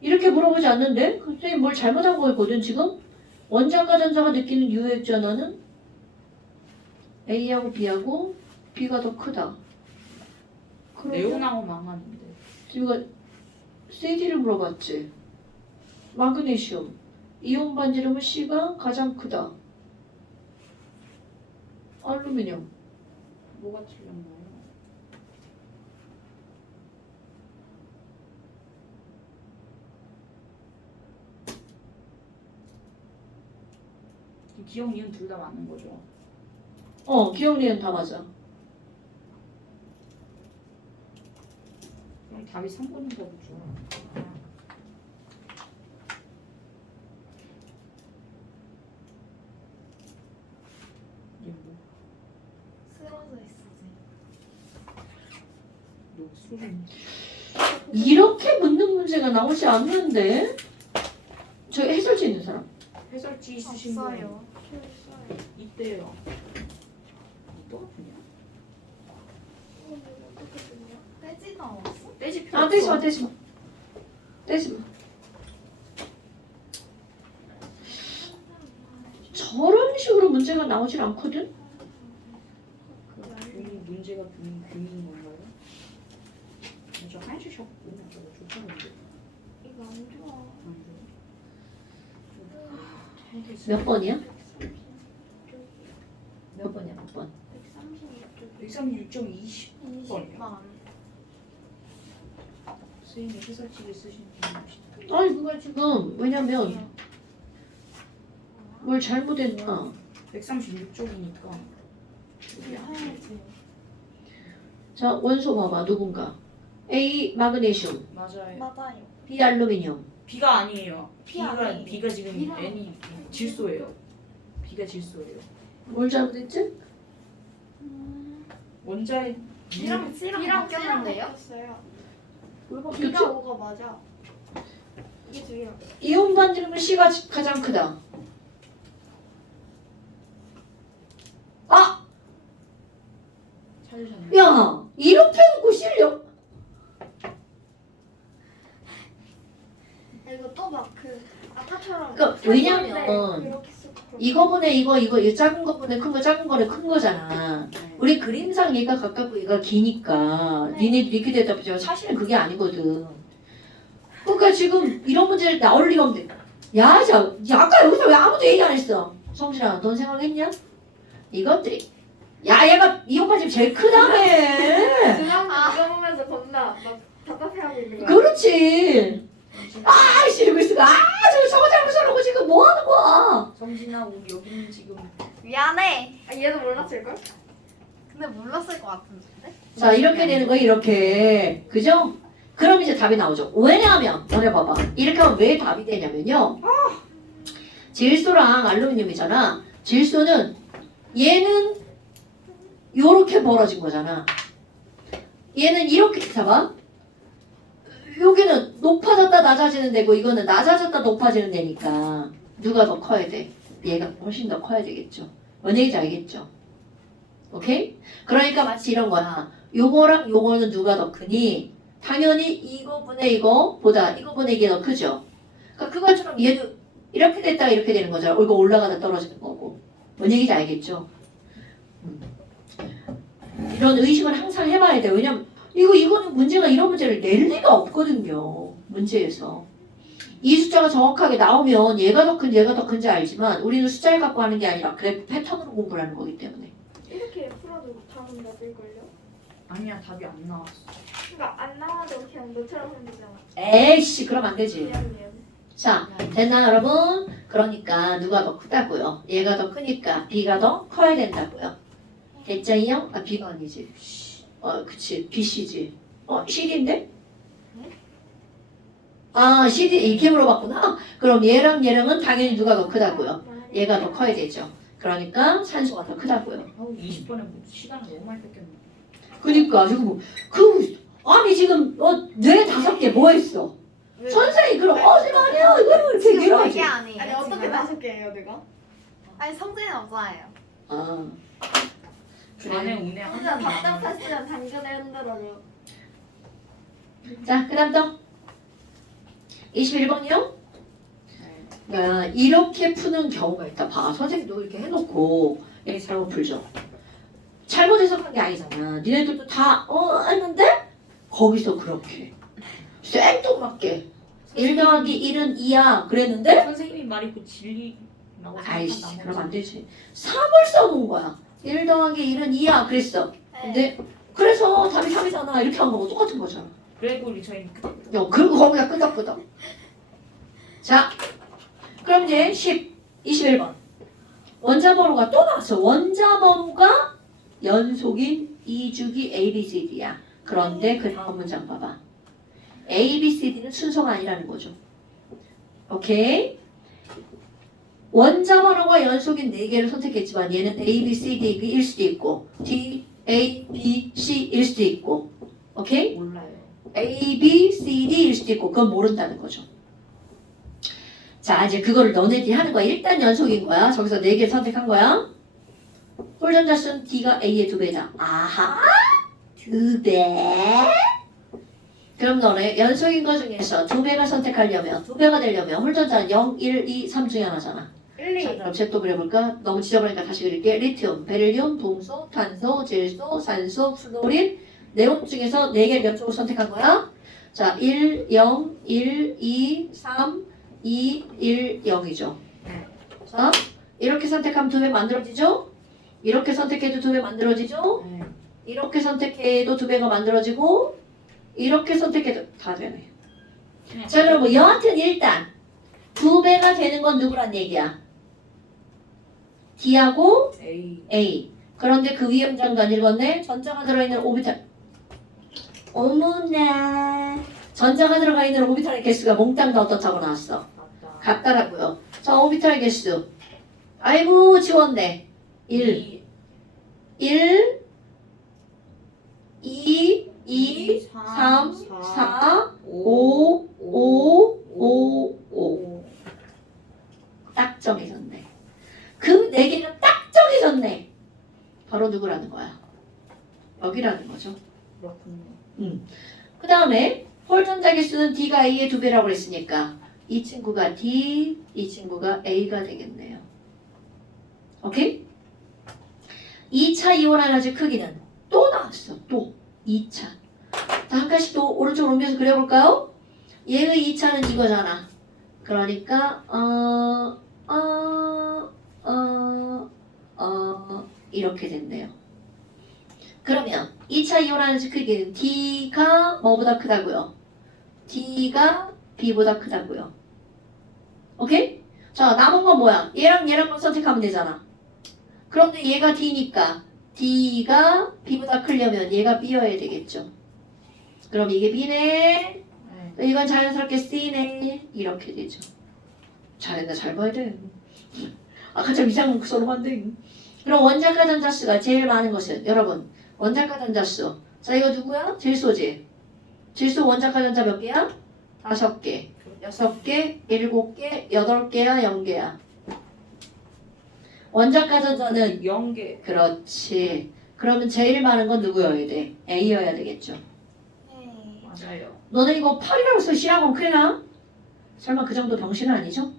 이렇게 물어보지 않는데? 선생님 뭘 잘못한 거였거든 지금? 원자과 전자가 느끼는 유효액 전환은 A하고 B하고 B가 더 크다. 그러면 네온하고 망하는데 이거 CD를 물어봤지. 마그네슘 이온 반지름은 C가 가장 크다. 알루미늄 뭐가 틀렸나요? 기억 니은 둘 다 맞는 거죠? 기억리는 다 맞아. 그럼 답이 3번인가 보죠. 이게 뭐? 쓰러져 있어. 너 수준 이렇게 묻는 문제가 나오지 않는데? 저 해설지 있는 사람. 해설지 있으신 분 없어요. 있어요. 어때요? 또 아프냐? 어떻게 됐냐? 떼지도 않았어? 떼지 필요 아, 떼지 마, 없어. 떼지 마. 떼지 마. 저런 식으로 문제가 나오질 않거든? 문제가 균인 건가요? 저 해주셨고 저거 좋다는데 이거 안 좋아. 몇 번이야? 몇 번이야, 몇 번? 136쪽. 136.20번이요. 20번. 선생님이 해설지를 쓰신 분이 아니, 그거 지금, 왜냐면, 뭘 잘못했나? 136쪽이니까 자, 원소 봐봐, 누군가. A, 마그네슘. 맞아요. 맞아요. B, 알루미늄. B가 아니에요. B 아니에요. B가 지금 B랑 N이 질소예요. B가 질소예요. 뭘 잘못했지? 원자의 B랑 C랑 B랑 바뀌었는데요? 바뀌었어요. 바뀌었지? B가 O가 맞아. 이게 중요해. 이온 반지름은 C가 가장 크다. 아! 찾으셨나요? 야! 이렇게 해놓고 실력. 이거 또 막 그 아까처럼. 그러니까 왜냐면 그렇게 쓰고. 이거분의 이거 작은 거분의 큰 거 작은 거를 큰 거잖아. 우리 그림상 얘가 가깝고 얘가 기니까 네. 니네들이 이렇게 대답하지만 사실은 그게 아니거든. 그러니까 지금 이런 문제를 나올 리가 없는데 야 아까 여기서 왜 아무도 얘기 안 했어? 성진아 넌 생각했냐? 이것들이 야 얘가 이혼까지 제일 크다며. 그냥 이거 보면서 겁나 막 답답해하고 있는 거야. 그렇지. 아이씨 이러고 있어. 저거 잘못 써놓고 지금 뭐 하는 거야? 성진아 우리 여기는 지금 미안해. 아 얘도 몰랐을걸? 근데 몰랐을 것 같은데? 자 이렇게 되는 거야 이렇게 그죠? 그럼 이제 답이 나오죠. 왜냐하면 너네 봐봐 이렇게 하면 왜 답이 되냐면요 질소랑 알루미늄이잖아. 질소는 얘는 요렇게 벌어진 거잖아. 얘는 이렇게 잡아. 여기는 높아졌다 낮아지는 데고 이거는 낮아졌다 높아지는 데니까 누가 더 커야 돼? 얘가 훨씬 더 커야 되겠죠. 뭔 얘기인지 알겠죠? 오케이? 그러니까 마치 이런 거야. 요거랑 요거는 누가 더 크니? 당연히 이거분의 이거보다 이거분의 이게 더 크죠. 그러니까 그것처럼 얘도 이렇게 됐다가 이렇게 되는 거잖아. 이거 올라가다 떨어지는 거고. 뭔 얘기인지 알겠죠? 이런 의식을 항상 해봐야 돼. 왜냐면 이거는 문제가 이런 문제를 낼 리가 없거든요. 문제에서. 이 숫자가 정확하게 나오면 얘가 더 큰지 얘가 더 큰지 알지만 우리는 숫자를 갖고 하는 게 아니라 그래프 패턴으로 공부를 하는 거기 때문에. 이렇게 풀어도 답은 맞을걸요? 아니야 답이 안 나왔어. 그러니까 안 나와도 그냥 너처럼 하면 되잖아. 에이씨 그럼 안 되지. 미안. 자 됐나 여러분? 그러니까 누가 더 크다고요? 얘가 더 크니까 B가 더 커야 된다고요. 됐죠 이 형? 아 B가 아니지. 그치 BC지. CD인데? 아 CD 이렇게 물어봤구나. 그럼 얘랑은 당연히 누가 더 크다고요? 얘가 더 커야 되죠. 그러니까 산소가 더 크다고요. 아우 20번에 시간을 너무 많이 뺏겼네. 그니까 지금 아니 지금 뇌 5개 뭐 했어? 선생님 그럼 어지간해요 이거 이렇게 지금 밀어야지. 이게 아니에요. 아니 어떻게 지금? 5개예요 내가? 아니 성재는 없어요. 아 안에 운에 혼자 항상 답답했으면 당근에 흔들어요. 자 그다음 또 21번이요. 이렇게 푸는 경우가 있다. 봐 선생님도 이렇게 해놓고 얘 잘못 풀죠. 잘못 해석한 게 아니잖아. 니네들도 다 했는데 거기서 그렇게 생뚱맞게 1 더하기 1은 2야 그랬는데 선생님이 말이 그 진리라고 아이씨 생각한 그럼 안 나머지 되지. 3을 써놓은 거야. 1 더하기 1은 2야 그랬어. 근데 그래서 답이 3이잖아. 이렇게 한 거고 똑같은 거잖아. 그리고 우리 저희 야, 그리고 거기다 끄덕끄덕. 자, 그럼 이제 21번. 원자번호가 또 나왔어. 원자번호가 연속인 2주기 ABCD야. 그런데 그 다음 문장 봐봐. ABCD는 순서가 아니라는 거죠. 오케이? 원자번호가 연속인 4개를 선택했지만 얘는 ABCD일 수도 있고 D, A, B, C일 수도 있고 오케이? 몰라요. A, B, C, D일 수도 있고 그건 모른다는 거죠. 자 이제 그거를 너네들이 하는 거야. 일단 연속인 거야. 저기서 4개 선택한 거야. 홀전자 수는 D가 A의 2배다. 아하, 2배. 그럼 너네 연속인 거 중에서 2배가 선택하려면 2배가 되려면 홀전자는 0, 1, 2, 3 중에 하나잖아. 1, 2. 자, 그럼 또 그려볼까? 너무 지저분하니까 다시 그릴게. 리튬, 베릴륨, 동소, 탄소, 질소, 산소, 플로린, 네온 중에서 4개 몇 쪽을 선택한 거야? 자, 1, 0, 1, 2, 3, 2, 1, 0이죠. 자, 이렇게 선택하면 2배 만들어지죠? 이렇게 선택해도 2배 만들어지죠? 네. 이렇게 선택해도 2배가 만들어지고 이렇게 선택해도 다 되네. 자, 그럼 뭐 여하튼 일단 2배가 되는 건 누구란 얘기야? D하고 A. A. 그런데 그 위에 문장도 안 읽었네. 전자가 들어있는 오비탈. 어머나. 전자가 들어가 있는 오비탈의 개수가 몽땅 다 어떻다고 나왔어? 맞다. 같다라고요. 자, 오비탈 개수. 아이고 지웠네. 1, 1, 2, 2, 3, 4, 5, 5, 5, 5. 딱 정해졌네. 그 4개가 딱 정해졌네. 바로 누구라는 거야? 여기라는 거죠. 그렇군요. 그 다음에 홀전자 개수는 D가 A의 2배라고 했으니까 이 친구가 D, 이 친구가 A가 되겠네요. 오케이? 2차 이온 에너지 크기는 또 나왔어. 또 2차. 자, 한 칸씩 또 오른쪽으로 옮겨서 그려볼까요? 얘의 2차는 이거잖아. 그러니까 이렇게 됐네요. 그러면 2차 이온 에너지 크기는 D가 뭐보다 크다고요? D가 B보다 크다고요. 오케이? 자, 남은 건 뭐야? 얘랑 얘랑만 선택하면 되잖아. 그런데 얘가 D니까 D가 B보다 크려면 얘가 B여야 되겠죠. 그럼 이게 B네. 네. 이건 자연스럽게 C네. 이렇게 되죠. 잘했나? 잘 봐야 돼. 아까 참 이상한 그 소리 만데. 그럼 원자가 전자수가 제일 많은 것은 여러분 원자가 전자수. 자, 이거 누구야? 질소지. 질소 원자가 전자 몇 개야? 5개, 6개, 7개, 8개야, 0개야. 원자가 전자는 0개. 그렇지. 그러면 제일 많은 건 누구여야 돼? A여야 되겠죠. 네. 맞아요. 너네 이거 8이라고 써 C라고 큰일 나? 설마 그 정도 병신은 아니죠?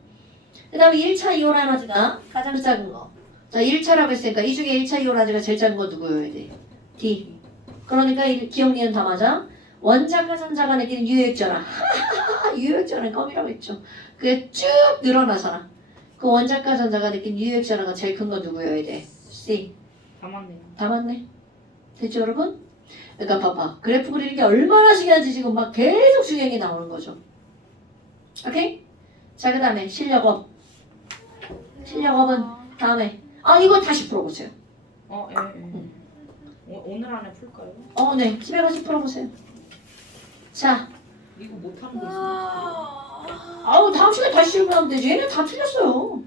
그 다음에 1차 이온 에너지가 가장 작은 거. 자, 1차라고 했으니까 이 중에 1차 이온 에너지가 제일 작은 거 누구여야 돼? D. 그러니까 이 기억 니은 다 맞아. 원자가 전자가 느끼는 유효액전환. 유효액전환 껌이라고 했죠. 그게 쭉 늘어나잖아. 그 원자가 전자가 느낀 유효액전환가 제일 큰 거 누구여야 돼? C. 다 맞네요. 다 맞네. 됐죠 여러분? 그러니까 봐봐. 그래프 그리는 게 얼마나 중요한지 지금 막 계속 중요한 게 나오는 거죠. 오케이? 자, 그 다음에 실력업. 실력업은 다음에. 아, 이거 다시 풀어보세요. 예. 오늘 안에 풀까요? 네. 집에 가서 풀어보세요. 자, 이거 못하는 거 있어요? 아우 다음 시간에 다시 질문하면 되지. 얘네 다 틀렸어요.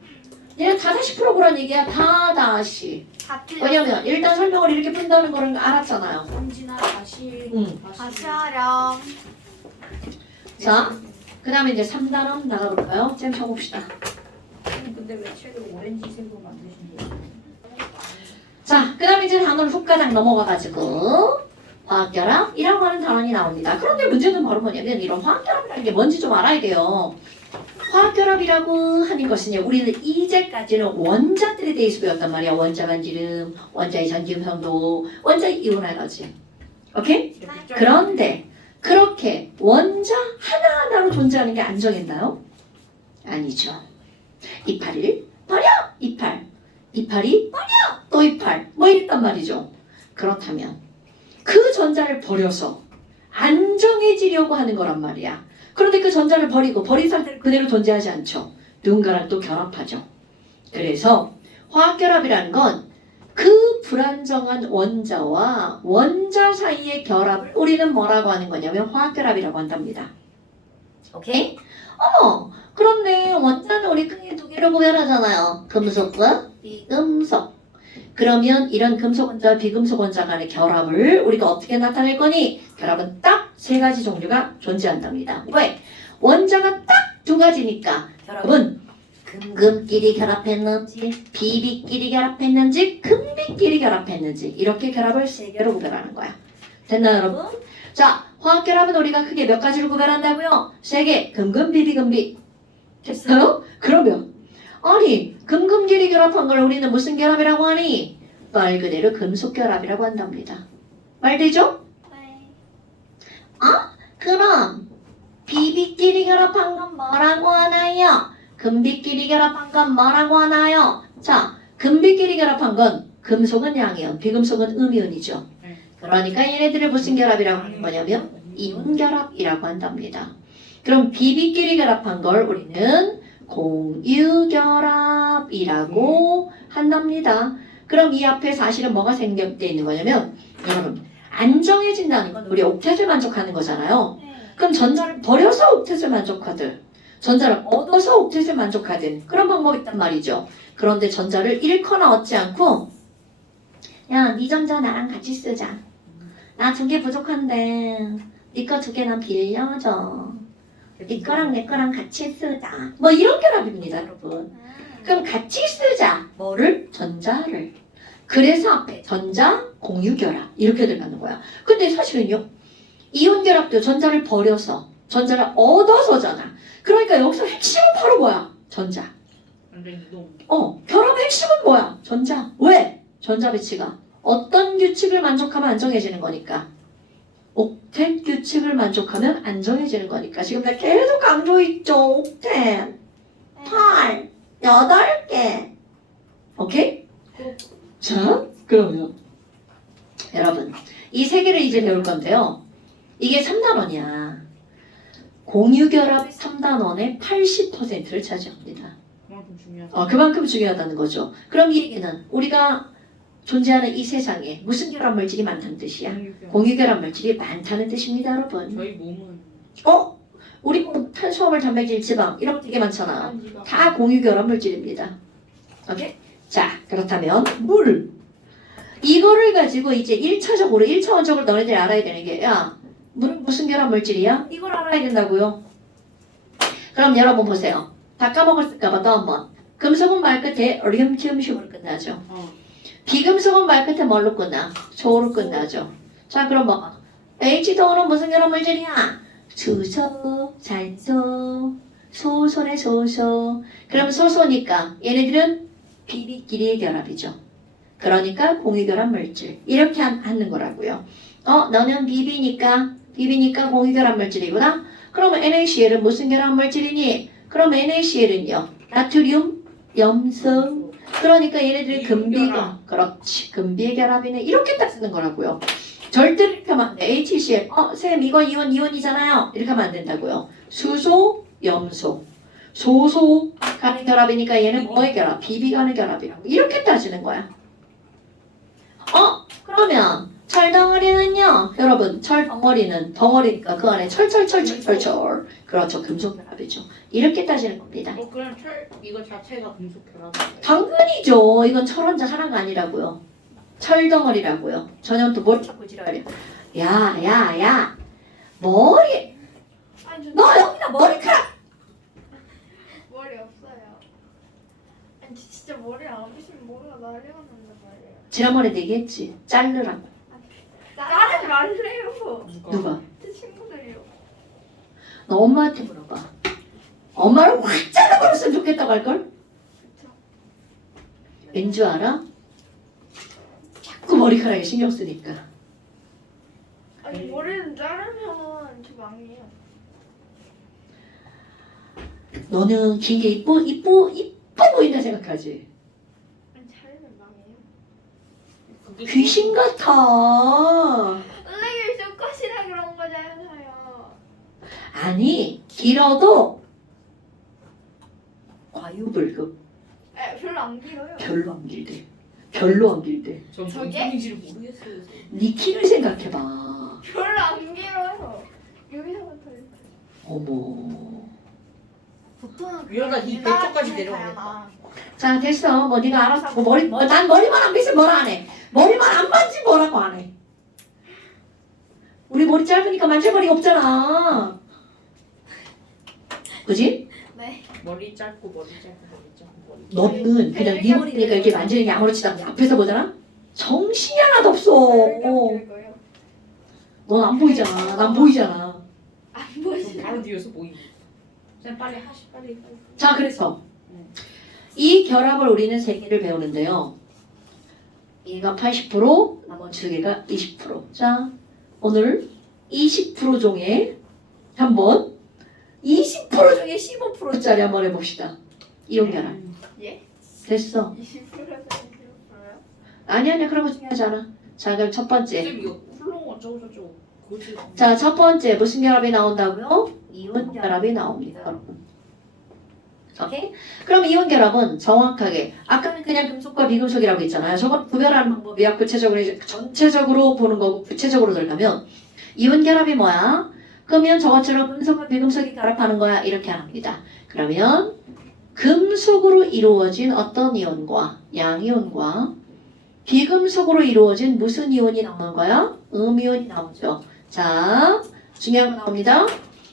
얘네 다 다시 풀어보란 얘기야. 다 다시. 다 틀려. 왜냐면 일단 설명을 이렇게 푼다는 거는 알았잖아요. 현진아 다시. 응. 다시 하렴. 자, 그 다음에 이제 3단원 나가볼까요? 잼 쳐봅시다. 근데 왜 책을 오렌지색으로 만드신 거예요? 자, 그 다음에 이제 단원 훅가장 넘어가가지고 화학결합이라고 하는 단원이 나옵니다. 그런데 문제는 바로 뭐냐면 이런 화학결합이라는 게 뭔지 좀 알아야 돼요. 화학결합이라고 하는 것은요, 우리는 이제까지는 원자들에 대해서 배웠단 말이야. 원자 반지름, 원자의 전기음 성도, 원자의 이온 에너지. 오케이? 그런데 그렇게 원자 하나하나로 존재하는 게 안 정했나요? 아니죠. 이파리를 버려! 이팔. 이파리 버려! 또 이팔. 뭐 이랬단 말이죠. 그렇다면 그 전자를 버려서 안정해지려고 하는 거란 말이야. 그런데 그 전자를 버리고 버린 상태를 그대로 존재하지 않죠. 누군가랑 또 결합하죠. 그래서 화학결합이라는 건 그 불안정한 원자와 원자 사이의 결합을 우리는 뭐라고 하는 거냐면 화학결합이라고 한답니다. 오케이? 어머, 그런데 원자는 우리 크게 2개로 구별하잖아요. 금속과 비금속. 그러면 이런 금속 원자와 비금속 원자 간의 결합을 우리가 어떻게 나타낼 거니? 결합은 딱 3가지 종류가 존재한답니다. 왜? 원자가 딱 2가지니까 결합은 금금끼리 결합했는지 비비끼리 결합했는지 금비끼리 결합했는지 이렇게 결합을 3개로 구별하는 거야. 됐나요 여러분? 자 화학결합은 우리가 크게 몇 가지로 구별한다고요? 3개 금금비비금비 됐어요? 그러면 아니 금금끼리 결합한 걸 우리는 무슨 결합이라고 하니? 말 그대로 금속결합이라고 한답니다. 말되죠? 네. 그럼 비비끼리 결합한 건 뭐라고 하나요? 금비끼리 결합한 건 뭐라고 하나요? 자, 금비끼리 결합한 건 금속은 양이온, 비금속은 음이온이죠. 그러니까 얘네들을 무슨 결합이라고 하는 거냐면 이온 결합이라고 한답니다. 그럼 비비끼리 결합한 걸 우리는 공유 결합이라고 한답니다. 그럼 이 앞에 사실은 뭐가 생략돼 있는 거냐면 여러분 안 정해진다는 건 우리 옥텟을 만족하는 거잖아요. 네. 그럼 전자를 버려서 옥텟을 만족하든 전자를 얻어서 옥텟을 만족하든 그런 방법이 있단 말이죠. 그런데 전자를 잃거나 얻지 않고 야, 네 전자 나랑 같이 쓰자. 나 2개 부족한데 네 거 2개 난 빌려줘. 네 거랑 내 거랑 같이 쓰자. 뭐 이런 결합입니다, 여러분. 그럼 같이 쓰자. 뭐를? 전자를. 그래서 앞에 전자 공유 결합 이렇게 들어가는 거야. 근데 사실은요. 이온 결합도 전자를 버려서 전자를 얻어서잖아. 그러니까 여기서 핵심은 바로 뭐야? 전자. 완전 이동. 결합의 핵심은 뭐야? 전자. 왜? 전자 배치가 어떤 규칙을 만족하면 안정해지는 거니까. 옥텟 규칙을 만족하면 안정해지는 거니까. 지금 내가 계속 강조했죠. 옥텟. 8, 8개. 오케이? 자, 그러면 여러분 이 3개를 이제 배울 건데요. 이게 3단원이야. 공유결합이 3단원의 80%를 차지합니다. 그만큼 중요하다. 그만큼 중요하다는 거죠. 그럼 이 얘기는 우리가 존재하는 이 세상에 무슨 결합 물질이 많다는 뜻이야? 공유결합 물질이 많다는 뜻입니다, 여러분. 저희 몸은 우리 몸 탄수화물, 단백질, 지방 이런 거 되게 많잖아. 다 공유결합 물질입니다. 오케이? 자, 그렇다면 물. 이거를 가지고 이제 1차원적으로 너네들이 알아야 되는 게 야, 물은 무슨 결합 물질이야? 이걸 알아야 된다고요. 그럼 여러분 보세요. 다 까먹었을까봐 또 한번. 금속은 말 끝에 리움티움식으로 끝나죠. 비금속은 말 끝에 뭘로 끝나? 소로 끝나죠. 자, 그럼 뭐 H2O는 무슨 결합 물질이야? 수소, 산소, 소소네 소소. 그럼 소소니까 얘네들은 비비끼리의 결합이죠. 그러니까 공유결합 물질 이렇게 하는 거라고요. 너는 비비니까 공유결합 물질이구나. 그러면 NaCl은 무슨 결합 물질이니? 그럼 NaCl은요 나트륨, 염성. 그러니까 얘네들이 금비가 그렇지 금비의 결합이네 이렇게 딱 쓰는 거라고요. 절대로 이렇게 하면 안 돼. HCl 쌤 이거 이온이잖아요. 이렇게 하면 안 된다고요. 수소, 염소, 소소 간의 결합이니까 얘는 뭐의 결합? 비비 간의 결합이라고 이렇게 따지는 거야. 그러면 철덩어리는요 여러분 철덩어리는 덩어리니까 그 안에 철철철철철철 그렇죠 금속 결합이죠. 이렇게 따지는 겁니다. 그럼 이거 자체가 금속 결합인가요? 당근이죠. 이건 철원자 하나가 아니라고요. 철덩어리라고요. 전혀 또 뭘 찾고 지랄이야. 야 머리 아니 저 너 여기다 머리카락 머리 없어요. 아니 진짜 머리 안 아프시면 머리가 날려갔는데 말이에요. 지난번에 얘기했지. 자르라고. 자르지 말래요. 누가? 제 친구들이요. 너 엄마한테 물어봐. 엄마를 확 잘라버렸으면 좋겠다고 할걸? 왠줄 알아? 자꾸 머리카락에 신경 쓰니까. 아니 머리는 자르면 저 망해요. 너는 긴 게 이뻐 보인다 생각하지? 아니 자르면 망해요. 귀신 같아. 선생님이 쇼컷이라 그런 거잖아요. 아니 길어도 과유불급. 별로 안 길어요. 별로 안 길대. 별로 안 길대. 전 무슨 저게? 소리인지를 모르겠어요. 네 키를 생각해봐. 별로 안 길어요. 여기서부터 이렇게. 어머. 보통은 이러다 이 배쪽까지 내려가겠다. 자 됐어. 뭐 네가 알아서 하고 난 머리만 안 빗으면 뭐라 안 해. 머리만 안 만지 뭐라고 안 해. 우리 머리 짧으니까 만질 머리가 없잖아. 그지? 네. 머리 짧고 머리 짧고 머리 짧고 머리. 너는 그냥 네 머리니까 이렇게 만지는 게 아무렇지도 않고 앞에서 보잖아? 정신이 하나도 없어. 거요. 넌 안 보이잖아. 난 보이잖아. 안 좀 보이시죠? 바로 뒤에서 보이네. 쌤 빨리 하시 빨리. 자, 그래서 이 결합을 우리는 세 개를 배우는데요. 얘가 80%, 나머지 두 개가 20%. 자, 오늘 20% 중에 한번 20% 중에 15%짜리 한번 해봅시다. 이온 결합. 예? 됐어. 20%요? 아니야, 그런 거 중요하지 않아. 자, 그럼 첫 번째. 쌤 이거 훌렁 어쩌고 저쩌고 그거지. 자, 첫 번째 무슨 결합이 나온다고요? 이온 결합이 나옵니다, 여러분. 오케이? 그럼 이온 결합은 정확하게 아까는 그냥 금속과 비금속이라고 했잖아요. 저건 구별하는 방법이야. 구체적으로 전체적으로 보는 거고 구체적으로 들어가면 이온 결합이 뭐야? 그러면 저것처럼 금속과 비금속이 결합하는 거야. 이렇게 합니다. 그러면 금속으로 이루어진 어떤 이온과 양이온과 비금속으로 이루어진 무슨 이온이 나오는 거야? 음이온이 나오죠. 자, 중요한 거 나옵니다.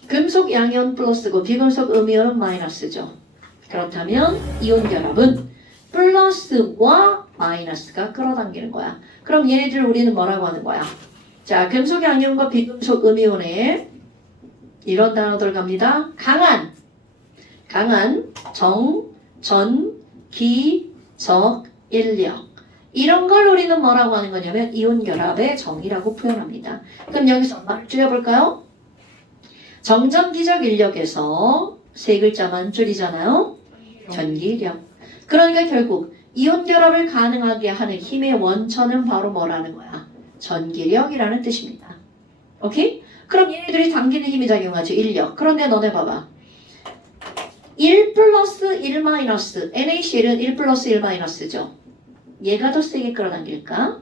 금속 양이온 플러스고 비금속 음이온은 마이너스죠. 그렇다면 이온 결합은 플러스와 마이너스가 끌어당기는 거야. 그럼 얘네들 우리는 뭐라고 하는 거야? 자, 금속 양이온과 비금속 음이온에 이런 단어들 갑니다. 강한, 정, 전, 기, 적, 인력. 이런 걸 우리는 뭐라고 하는 거냐면 이온 결합의 정의라고 표현합니다. 그럼 여기서 말을 줄여볼까요? 정전기적 인력에서 세 글자만 줄이잖아요. 전기력. 그러니까 결국 이온 결합을 가능하게 하는 힘의 원천은 바로 뭐라는 거야? 전기력이라는 뜻입니다. 오케이? 그럼 얘네들이 당기는 힘이 작용하죠. 인력. 그런데 너네 봐봐. 1 플러스 1 마이너스 NaCl은 1 플러스 1 마이너스죠. 얘가 더 세게 끌어당길까?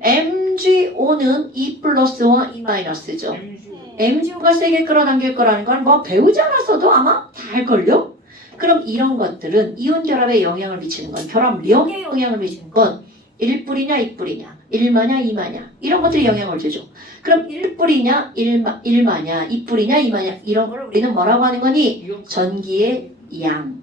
MgO는 2 플러스와 2 마이너스죠. MgO가 세게 끌어당길 거라는 건 뭐 배우지 않았어도 아마 다 알걸요? 그럼 이런 것들은 이온 결합에 영향을 미치는 건 결합력에 영향을 미치는 건 1뿌리냐 2뿌리냐 1마냐 2마냐 이런 것들이 영향을 주죠. 그럼 1뿌리냐 1마냐 2뿌리냐 2마냐 이런 걸 우리는 뭐라고 하는 거니? 전기의 양.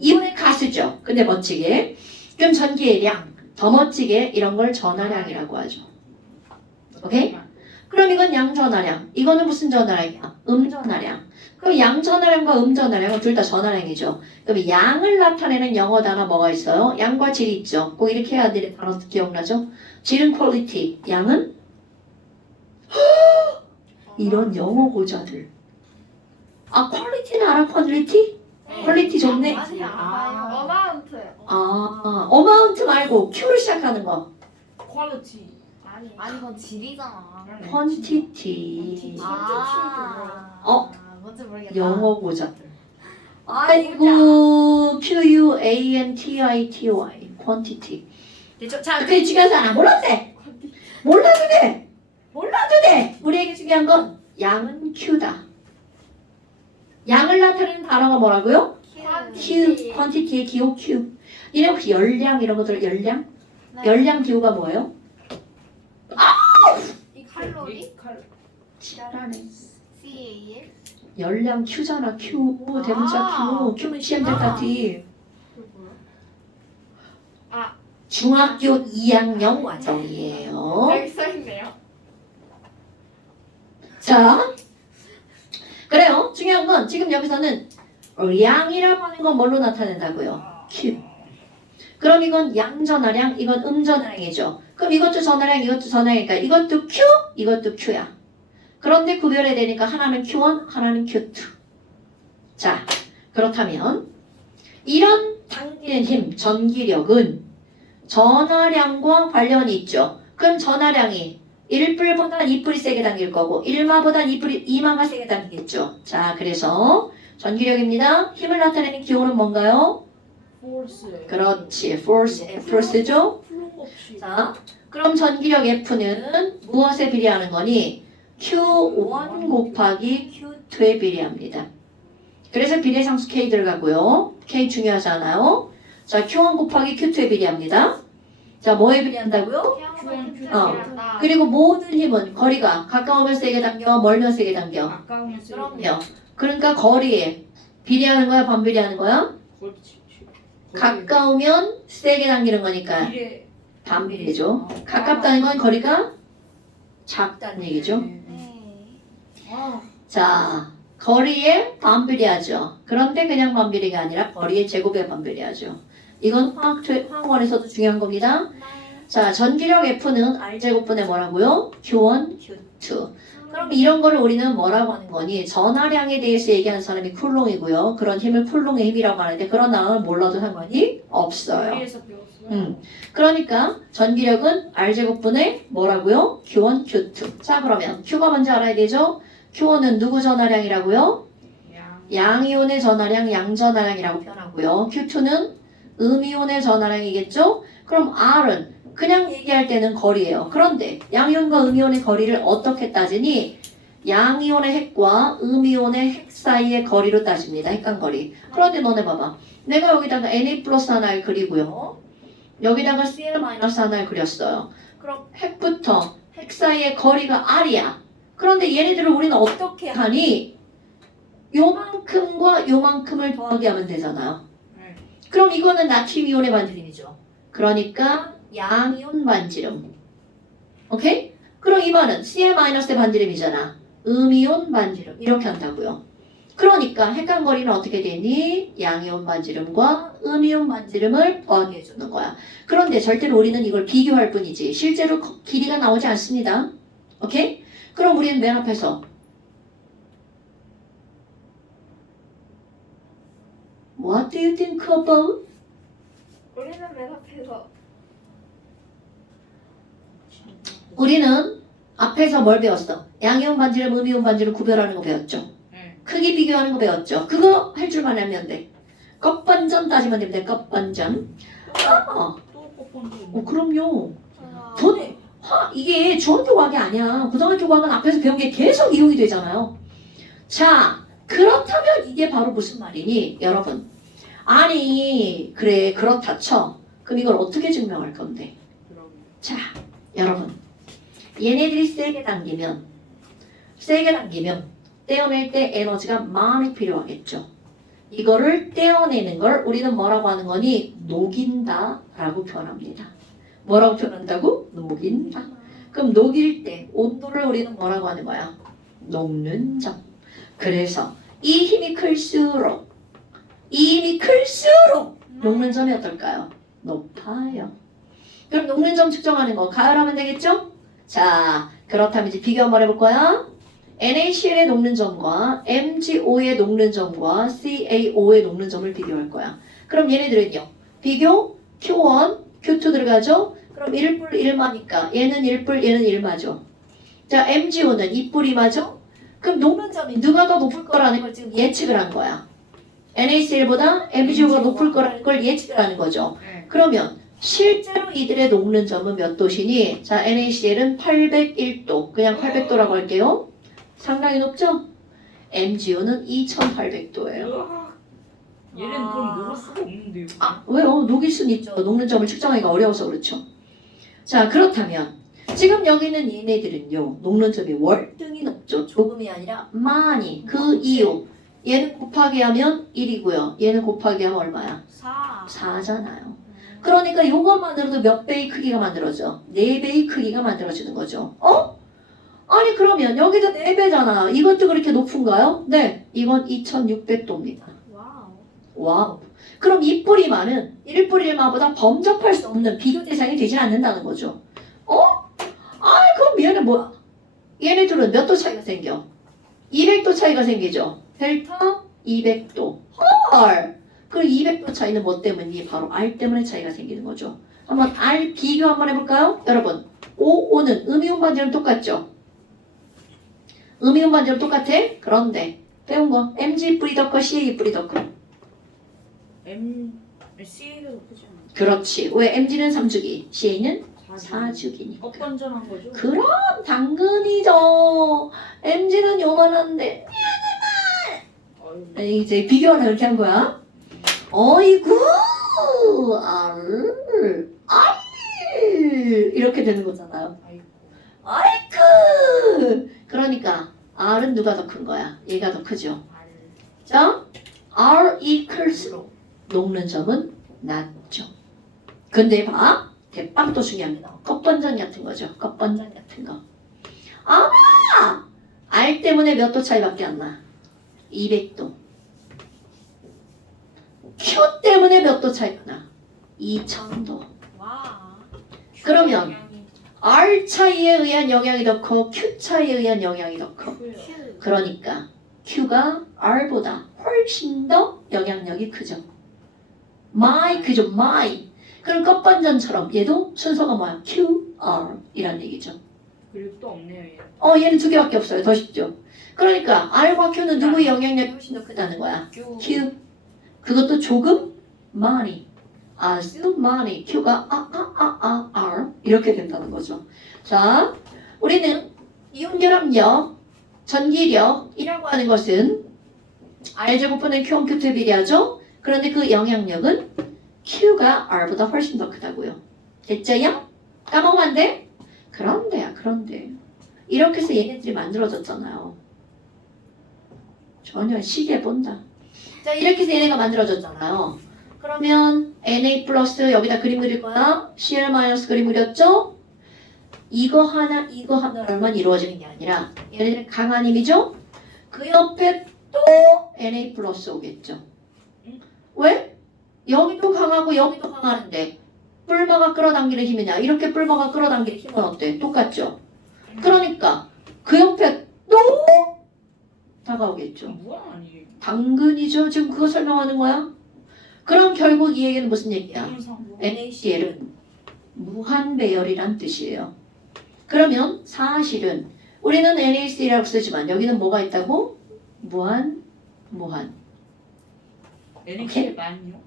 이온의 가수죠. 근데 멋지게. 그럼 전기의 량. 더 멋지게 이런 걸 전하량이라고 하죠. 오케이? 그럼 이건 양전하량. 이거는 무슨 전하량이야? 음전하량. 그럼 양전하량과 음전하량은 둘 다 전하량이죠. 그럼 양을 나타내는 영어 단어 뭐가 있어요? 양과 질이 있죠. 꼭 이렇게 해야 되는 단어 기억나죠? 질은 quality, 양은 이런 영어 고자들. 아, 퀄리티는 알아? 퀄리티? 퀄리티 좋네. 아니 알아요. 어마운트. 어마운트 말고 Q로 시작하는 거. 퀄리티. 아니 이건 질이잖아. 퀀티티. 뭔지 모르겠다. 영어 고자들. 아이고, Quantity. 퀀티티. 됐죠? 자, 그게 중요하지 않아. 몰라도 돼. 몰라도 돼. 우리에게 중요한 건 양은 Q다. 양을 나타내는 단어가 뭐라고요? Q, 퀀티티의 기호 Q. 이네 혹시 열량 이런 것들 열량? 열량 기호가 뭐예요? 이 칼로리? 지랄하네. CAL? 열량 Q잖아. Q 대문자 Q. Q는 시험 됐다 뒤. 아. 중학교 2학년 과정이에요. 여기 써있네요. 자, 그래요. 중요한 건 지금 여기서는 양이라고 하는 건 뭘로 나타낸다고요? Q. 그럼 이건 양전하량, 이건 음전하량이죠. 그럼 이것도 전하량, 이것도 전하량이니까 이것도 Q, 이것도 Q야. 그런데 구별해야 되니까 하나는 Q1, 하나는 Q2. 자, 그렇다면 이런 당기는 힘, 전기력은 전하량과 관련이 있죠. 그럼 전하량이 1불보다 2불이 세게 당길 거고 1마보다 2마가 세게 당기겠죠. 자, 그래서 전기력입니다. 힘을 나타내는 기호는 뭔가요? force. 그렇지. force, F쓰죠. 자, 그럼 전기력 F는 무엇에 비례하는 거니? Q1 곱하기 Q2에 비례합니다. 그래서 비례상수 K 들어가고요. K 중요하지 않아요? 자, Q1 곱하기 Q2에 비례합니다. 자, 뭐에 비례한다고요? 그리고 모든 힘은 거리가 가까우면 세게 당겨, 멀면 세게 당겨. 아까우면 그럼요. 그러니까 거리에 비례하는 거야, 반비례하는 거야? 그렇지. 가까우면 세게 당기는 거니까 비례. 반비례죠. 가깝다는 건 거리가 작다는 얘기죠. 네. 아, 자, 거리에 반비례하죠. 그런데 그냥 반비례가 아니라 거리의 제곱에 반비례하죠. 이건 화학원에서도 중요한 겁니다. 자, 전기력 F는 R제곱분의 뭐라고요? Q1, Q2. 그럼 이런 거를 우리는 뭐라고 하는 거니? 전하량에 대해서 얘기하는 사람이 쿨롱이고요. 그런 힘을 쿨롱의 힘이라고 하는데 그런 단어를 몰라도 상관이 없어요. 비례에서 배웠어요. 그러니까 전기력은 R제곱분의 뭐라고요? Q1, Q2. 자, 그러면 Q가 먼저 알아야 되죠? Q1은 누구 전하량이라고요? 양이온의 전하량, 양전하량이라고 표현하고요. Q2는 음이온의 전하량이겠죠? 그럼 R은 그냥 얘기할 때는 거리예요. 그런데 양이온과 음이온의 거리를 어떻게 따지니? 양이온의 핵과 음이온의 핵 사이의 거리로 따집니다. 핵간거리. 그런데 너네 봐봐. 내가 여기다가 Na 플러스 하나를 그리고요. 여기다가 Cl 마이너스 하나를 그렸어요. 그럼 핵부터 핵 사이의 거리가 R이야. 그런데 얘네들을 우리는 어떻게 하니? 요만큼과 요만큼을 더하게 하면 되잖아요. 네. 그럼 이거는 나트륨 이온의 반지름이죠. 그러니까 양이온 반지름. 오케이? 그럼 이 말은 Cl-의 반지름이잖아. 음이온 반지름. 이렇게 한다고요. 그러니까 핵간거리는 어떻게 되니? 양이온 반지름과 음이온 반지름을 더하게 해주는 거야. 그런데 절대로 우리는 이걸 비교할 뿐이지 실제로 길이가 나오지 않습니다. 오케이? 그럼 우리는 맨 앞에서 What do you think about? 우리는 맨 앞에서 우리는 앞에서 뭘 배웠어? 양이온 반지름, 음이온 반지름 구별하는 거 배웠죠. 네. 크기 비교하는 거 배웠죠. 그거 할 줄만 알면 돼. 껍반전 따지면 됩니다. 껍반전. 또 뽀뽀인데. 그럼요. 전에 이게 중학교 과학이 아니야. 고등학교 과학은 앞에서 배운 게 계속 이용이 되잖아요. 자, 그렇다면 이게 바로 무슨 말이니? 여러분. 아니, 그래, 그렇다 쳐. 그럼 이걸 어떻게 증명할 건데? 자, 여러분. 얘네들이 세게 당기면 떼어낼 때 에너지가 많이 필요하겠죠. 이거를 떼어내는 걸 우리는 뭐라고 하는 거니? 녹인다 라고 표현합니다. 뭐라고 표현한다고? 녹인다. 그럼 녹일 때 온도를 우리는 뭐라고 하는 거야? 녹는 점. 그래서 이 힘이 클수록 녹는 점이 어떨까요? 높아요. 그럼 녹는 점 측정하는 거 가열하면 되겠죠? 자, 그렇다면 이제 비교 한번 해볼 거야. NaCl의 녹는 점과 MgO의 녹는 점과 CaO의 녹는 점을 비교할 거야. 그럼 얘네들은요. 비교 Q1, Q2 들어가죠? 그럼 1불 1마니까 얘는 1불 얘는 1마죠. 자, MgO는 2불 2마죠? 그럼 녹는 점이 누가 더 높을 거라는 걸 지금 예측을 한 거야. NaCl보다 MgO가 높을 거라는 걸 예측을 하는 거죠. 네. 그러면 실제로 이들의 녹는 점은 몇 도시니? 자, NaCl은 801도. 그냥 800도라고 할게요. 상당히 높죠? MgO는 2800도예요. 으악. 얘는 그럼 녹을 수가 없는데요. 왜요? 녹일 수는 있죠. 녹는 점을 측정하기가 어려워서 그렇죠. 자, 그렇다면 지금 여기 있는 얘네들은요. 녹는 점이 월등히 높죠. 조금이 아니라 많이. 그 이유. 얘는 곱하기 하면 1이고요. 얘는 곱하기 하면 얼마야? 4잖아요. 그러니까 이것만으로도 몇 배의 크기가 만들어져? 4배의 크기가 만들어지는 거죠. 아니 그러면 여기도 4배잖아. 이것도 그렇게 높은가요? 네. 이건 2600도입니다. 와우. 그럼 이 뿌리만은 1불 1마보다 범접할 수 없는 비교 대상이 되지 않는다는 거죠. 그럼 얘는 뭐야? 얘네들은 몇 도 차이가 생겨? 200도 차이가 생기죠. 델타 200도. 헐. 그 200도 차이는 뭐 때문이니? 바로 R 때문에 차이가 생기는 거죠. 한번 R 비교 한번 해볼까요? 여러분, OO는 음이온 반지름 똑같죠? 음이온 반지름 똑같아? 그런데 배운 거 Mg 뿌리 더 커, Ca 뿌리 더 커? CA가 높지 않아요? 그렇지. 왜 Mg는 3주기, Ca는 4주기니까. 엇반전한 거죠? 그럼 당근이죠. Mg는 요만한데 이제 비교는 이렇게 한 거야. 어이구 이렇게 되는 거잖아요. 아이쿠. 그러니까 R은 누가 더 큰 거야? 얘가 더 크죠. 자, R equals로 녹는 점은 낮죠. 근데 봐. 대빵 또 중요합니다. 컵번전 같은 거죠. 컵번전 같은 거. R 때문에 몇 도 차이밖에 안 나. 200도. Q 때문에 몇 도 차이가 나. 2000도. 와. 그러면 R 차이에 의한 영향이 더 커, Q 차이에 의한 영향이 더 커. 큐. 그러니까 Q가 R보다 훨씬 더 영향력이 크죠. 그죠? 그럼 껍반전처럼 얘도 순서가 뭐야? Q, R 이란 얘기죠. 그리고 또 없네요. 얘. 얘는 두 개밖에 없어요. 더 쉽죠. 그러니까 R과 Q는 누구의 영향력이 훨씬 더 크다는 거야? Q. 그것도 조금 많이. 아주 많이. Q가 R 이렇게 된다는 거죠. 자, 우리는 이온결합력, 전기력이라고 하는 것은 R제곱분의 Q원 Q2에 비례하죠. 그런데 그 영향력은 Q가 R보다 훨씬 더 크다고요. 됐죠요? 까먹으면 안 돼? 그런데 이렇게 해서 얘네들이 만들어졌잖아요. 전혀 시계 본다. 자, 이렇게 해서 얘네가 만들어졌잖아요. 그러면 Na 플러스 여기다 그림 그릴 거야. Cl 마이너스 그림 그렸죠? 이거 하나로만 이루어지는 게 아니라 얘네들은 강한 힘이죠? 그 옆에 또 Na 플러스 오겠죠. 왜? 여기도 강하고 여기도 강하는데 뿔마가 끌어당기는 힘이냐? 이렇게 뿔마가 끌어당기는 힘은 어때? 똑같죠? 그러니까 그 옆에 또 다가오겠죠. 뭐야 아니. 당근이죠. 지금 그거 설명하는 거야? 그럼 결국 이 얘기는 무슨 얘기야? 뭐. NaCl은 무한 배열이란 뜻이에요. 그러면 사실은 우리는 NaCl이라고 쓰지만 여기는 뭐가 있다고? 무한. NaCl 많이요?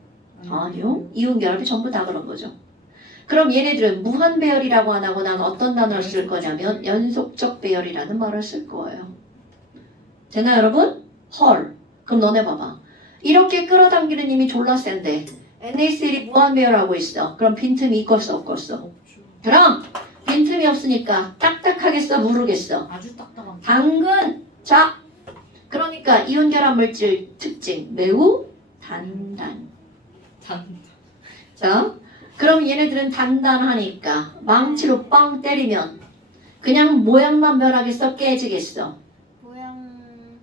아니요. 이온 결합이 전부 다 그런 거죠. 그럼 얘네들은 무한 배열이라고 안 하고 난 어떤 단어를 쓸 거냐면 연속적 배열이라는 말을 쓸 거예요. 되나요, 여러분? 헐. 그럼 너네 봐봐. 이렇게 끌어당기는 힘이 졸라 센데 NaCl이 무한 배열하고 있어. 그럼 빈틈이 있겠어, 없겠어? 없죠. 그럼 빈틈이 없으니까 딱딱하겠어, 무르겠어? 아주 딱딱한. 당근. 자, 그러니까 이온 결합 물질 특징 매우 단단. 자, 그럼 얘네들은 단단하니까 망치로 빵 때리면 그냥 모양만 변하겠어, 깨지겠어? 모양.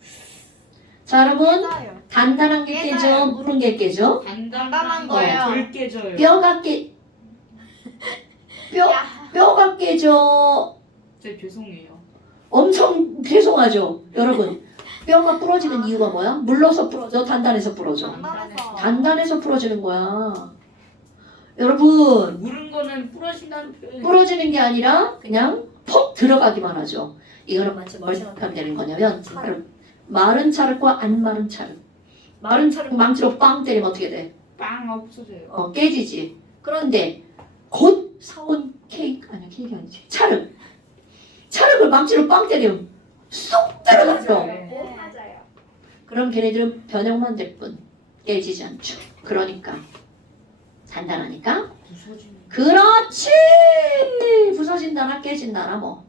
자, 여러분 깨져요. 단단한 게 깨져, 깨져요. 무른 게 깨져? 단단한 거예요. 덜 깨져요. 뼈가 뼈가 깨져. 진짜 죄송해요. 엄청 죄송하죠, 여러분. 뼈가 부러지는 이유가 뭐야? 물러서 부러져, 단단해서 부러져? 단단해서. 단단해서 부러지는 거야. 여러분, 물은 거는 부러진다는 표현. 부러지는 게 아니라 그냥 퍽 들어가기만 하죠. 이거는 마치 뭘 생각하면 되는 거냐면 마른 찰흙과 안 마른 찰흙. 마른 찰흙 망치로 빵 때리면 어떻게 돼? 빵 없어져요. 깨지지. 그런데 곧 사온 케이크 아니지. 찰흙을 망치로 빵 때리면 쏙 들어가죠. 네, 맞아요. 그럼 걔네들은 변형만 될 뿐 깨지지 않죠. 그러니까 단단하니까. 부서지는. 그렇지. 부서진다나 깨진다나 뭐.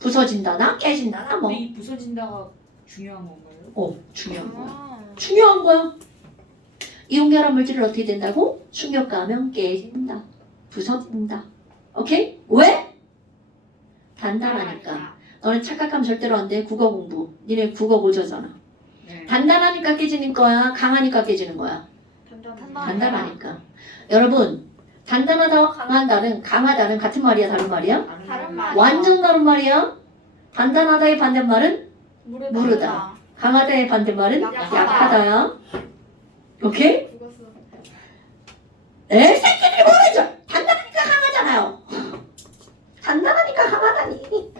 부서진다나 깨진다나 뭐. 근데 이 부서진다가 중요한 건가요? 중요한 거야. 아. 중요한 거야. 이온결합 물질을 어떻게 된다고? 충격 가하면 깨진다. 부서진다. 오케이? 왜? 단단하니까. 너네 착각하면 절대로 안 돼. 국어 공부. 니네 국어 고저잖아. 네. 단단하니까 깨지는 거야? 강하니까 깨지는 거야? 단단하니까. 여러분, 단단하다와 강하다는 같은 말이야, 다른 말이야? 다른 말. 완전 다른 말이야. 단단하다의 반대말은 무르다. 강하다의 반대말은 약하다. 약하다. 오케이? 죽었어. 에 새끼들이 모르죠. 단단하니까 강하잖아요. 단단하니까 강하다니.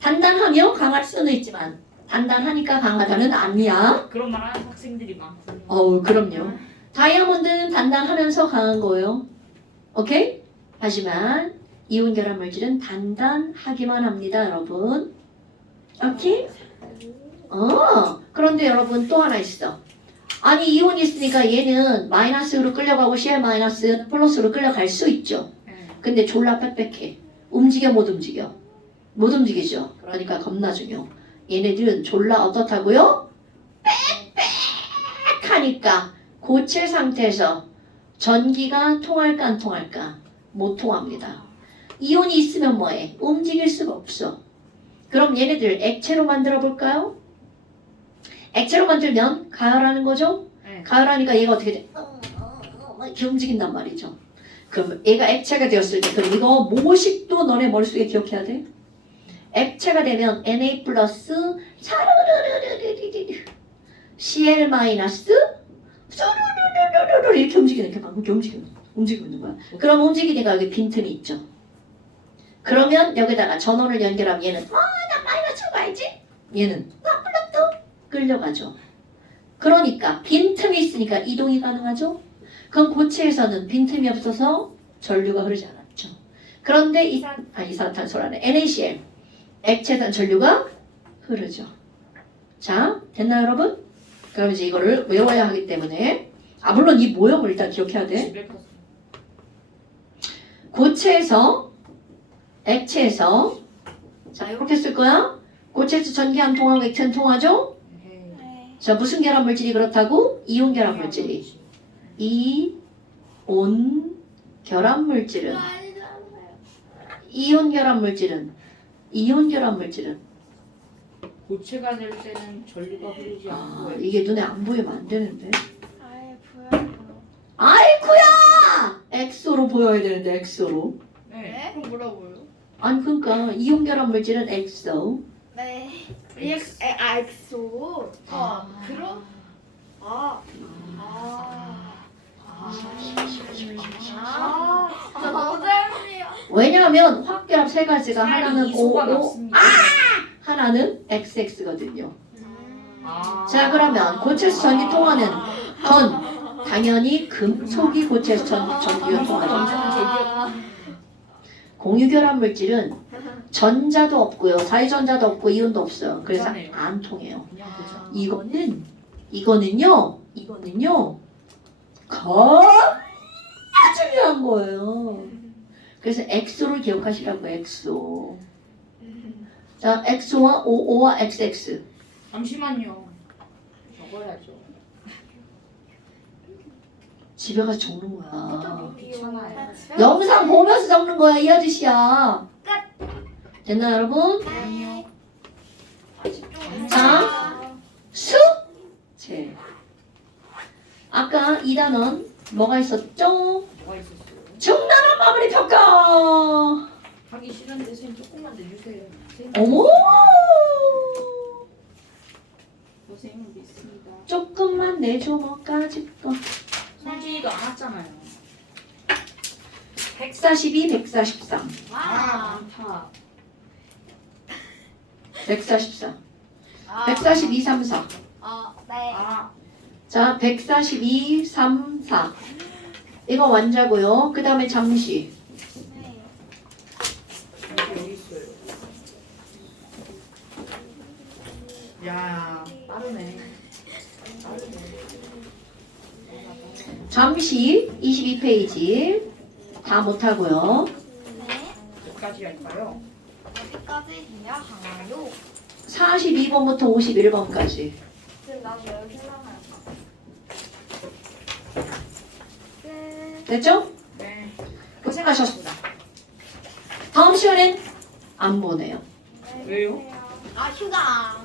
단단하며 강할 수는 있지만 단단하니까 강하다는 아니야. 그런 말 하는 학생들이 많고. 그럼요. 다이아몬드는 단단하면서 강한 거예요. 오케이? 하지만 이온 결합 물질은 단단하기만 합니다, 여러분. 오케이? 그런데 여러분 또 하나 있어. 아니 이온이 있으니까 얘는 마이너스로 끌려가고 Cl 마이너스 플러스로 끌려갈 수 있죠. 네. 근데 졸라 빽빽해. 움직여 못 움직여? 못 움직이죠. 그러니까 겁나 중요. 얘네들은 졸라 어떻다고요? 빽빽하니 하니까 고체 상태에서 전기가 통할까 안 통할까? 못 통합니다. 이온이 있으면 뭐해? 움직일 수가 없어. 그럼 얘네들 액체로 만들어 볼까요? 액체로 만들면 가열하는 거죠? 네. 가열하니까 얘가 어떻게 돼? 이렇게 움직인단 말이죠. 그럼 얘가 액체가 되었을 때 그럼 이거 모식도 너네 머릿속에 기억해야 돼? 액체가 되면 Na 플러스 Cl 마이너스 이렇게 움직이는 게 방금 이렇게 움직이고 있는 거야. 그럼 움직이니까 여기 빈틈이 있죠. 그러면 여기다가 전원을 연결하면 얘는 나 마이너스로 가야지. 얘는 나 플러스 끌려가죠. 그러니까 빈틈이 있으니까 이동이 가능하죠. 그럼 고체에서는 빈틈이 없어서 전류가 흐르지 않았죠. 그런데 이산화탄소라네 NaCl 액체에서는 전류가 흐르죠. 자, 됐나요 여러분? 그럼 이제 이거를 외워야 하기 때문에 물론 이 모형을 일단 기억해야 돼. 집에 가서 고체에서 액체에서 자 이렇게 쓸 거야. 고체에서 전기 안 통하고 액체 안 통하죠? 네. 네. 자 무슨 결합 물질이 그렇다고? 이온 결합 물질이. 이온 결합 물질은 이온 결합 물질은 고체가 될 때는 전류가 흐르지 않고 이게 눈에 안 보이면 안 되는데. 아예 보여요. 아이쿠야! 엑소로 보여야 되는데 엑소로. 네. 네? 그럼 뭐라고요? 아니 그러니까 이온 결합 물질은 엑소. 네. X. 엑소. 그럼? 진짜 너무 짧네요. 왜냐하면 화학결합 세 가지가 하나는 이소가 OO, 났습니다. 하나는 XX거든요. 아. 자 그러면 고체에서 전기 통하는 건 당연히 금속이 고체에서 전기가 통하죠. 공유결합 물질은 전자도 없고요, 사유전자도 없고 이온도 없어요. 그래서 그러네요. 안 통해요. 그냥 보자. 이거는요 겁나 중요한 거예요. 그래서 엑소를 기억하시라고 엑소. 자 엑소와 OO와 XX. 잠시만요. 적어야죠. 집에 가서 적는 거야. 귀찮아요. 영상 보면서 적는 거야 이 아저씨야. 됐나요 여러분? 네. 자. 수체. 아까 2단원 뭐가 있었죠? 뭐가 있었어요? 중단원 마무리 평가. 하기 싫은데 선생님 조금만 내주세요. 선생님, 어머. 선생님을 믿습니다. 조금만 내줘 뭐까지 거. 성진이도 안 왔잖아요. 142, 143. 많다. 144. 142, 3, 4. 네. 자, 142, 3, 4. 이거 완자고요. 그 다음에 잠시. 네. 여기 있어요. 야, 빠르네. 잠시 22페이지. 다 못하고요. 네. 몇까지 할까요? 어디까지 해야 하나요? 42번부터 51번까지. 지금 나도 여기 하나만. 끝. 됐죠? 네. 고생하셨습니다. 다음 시간엔 안 보내요. 네, 왜요? 주세요. 휴가.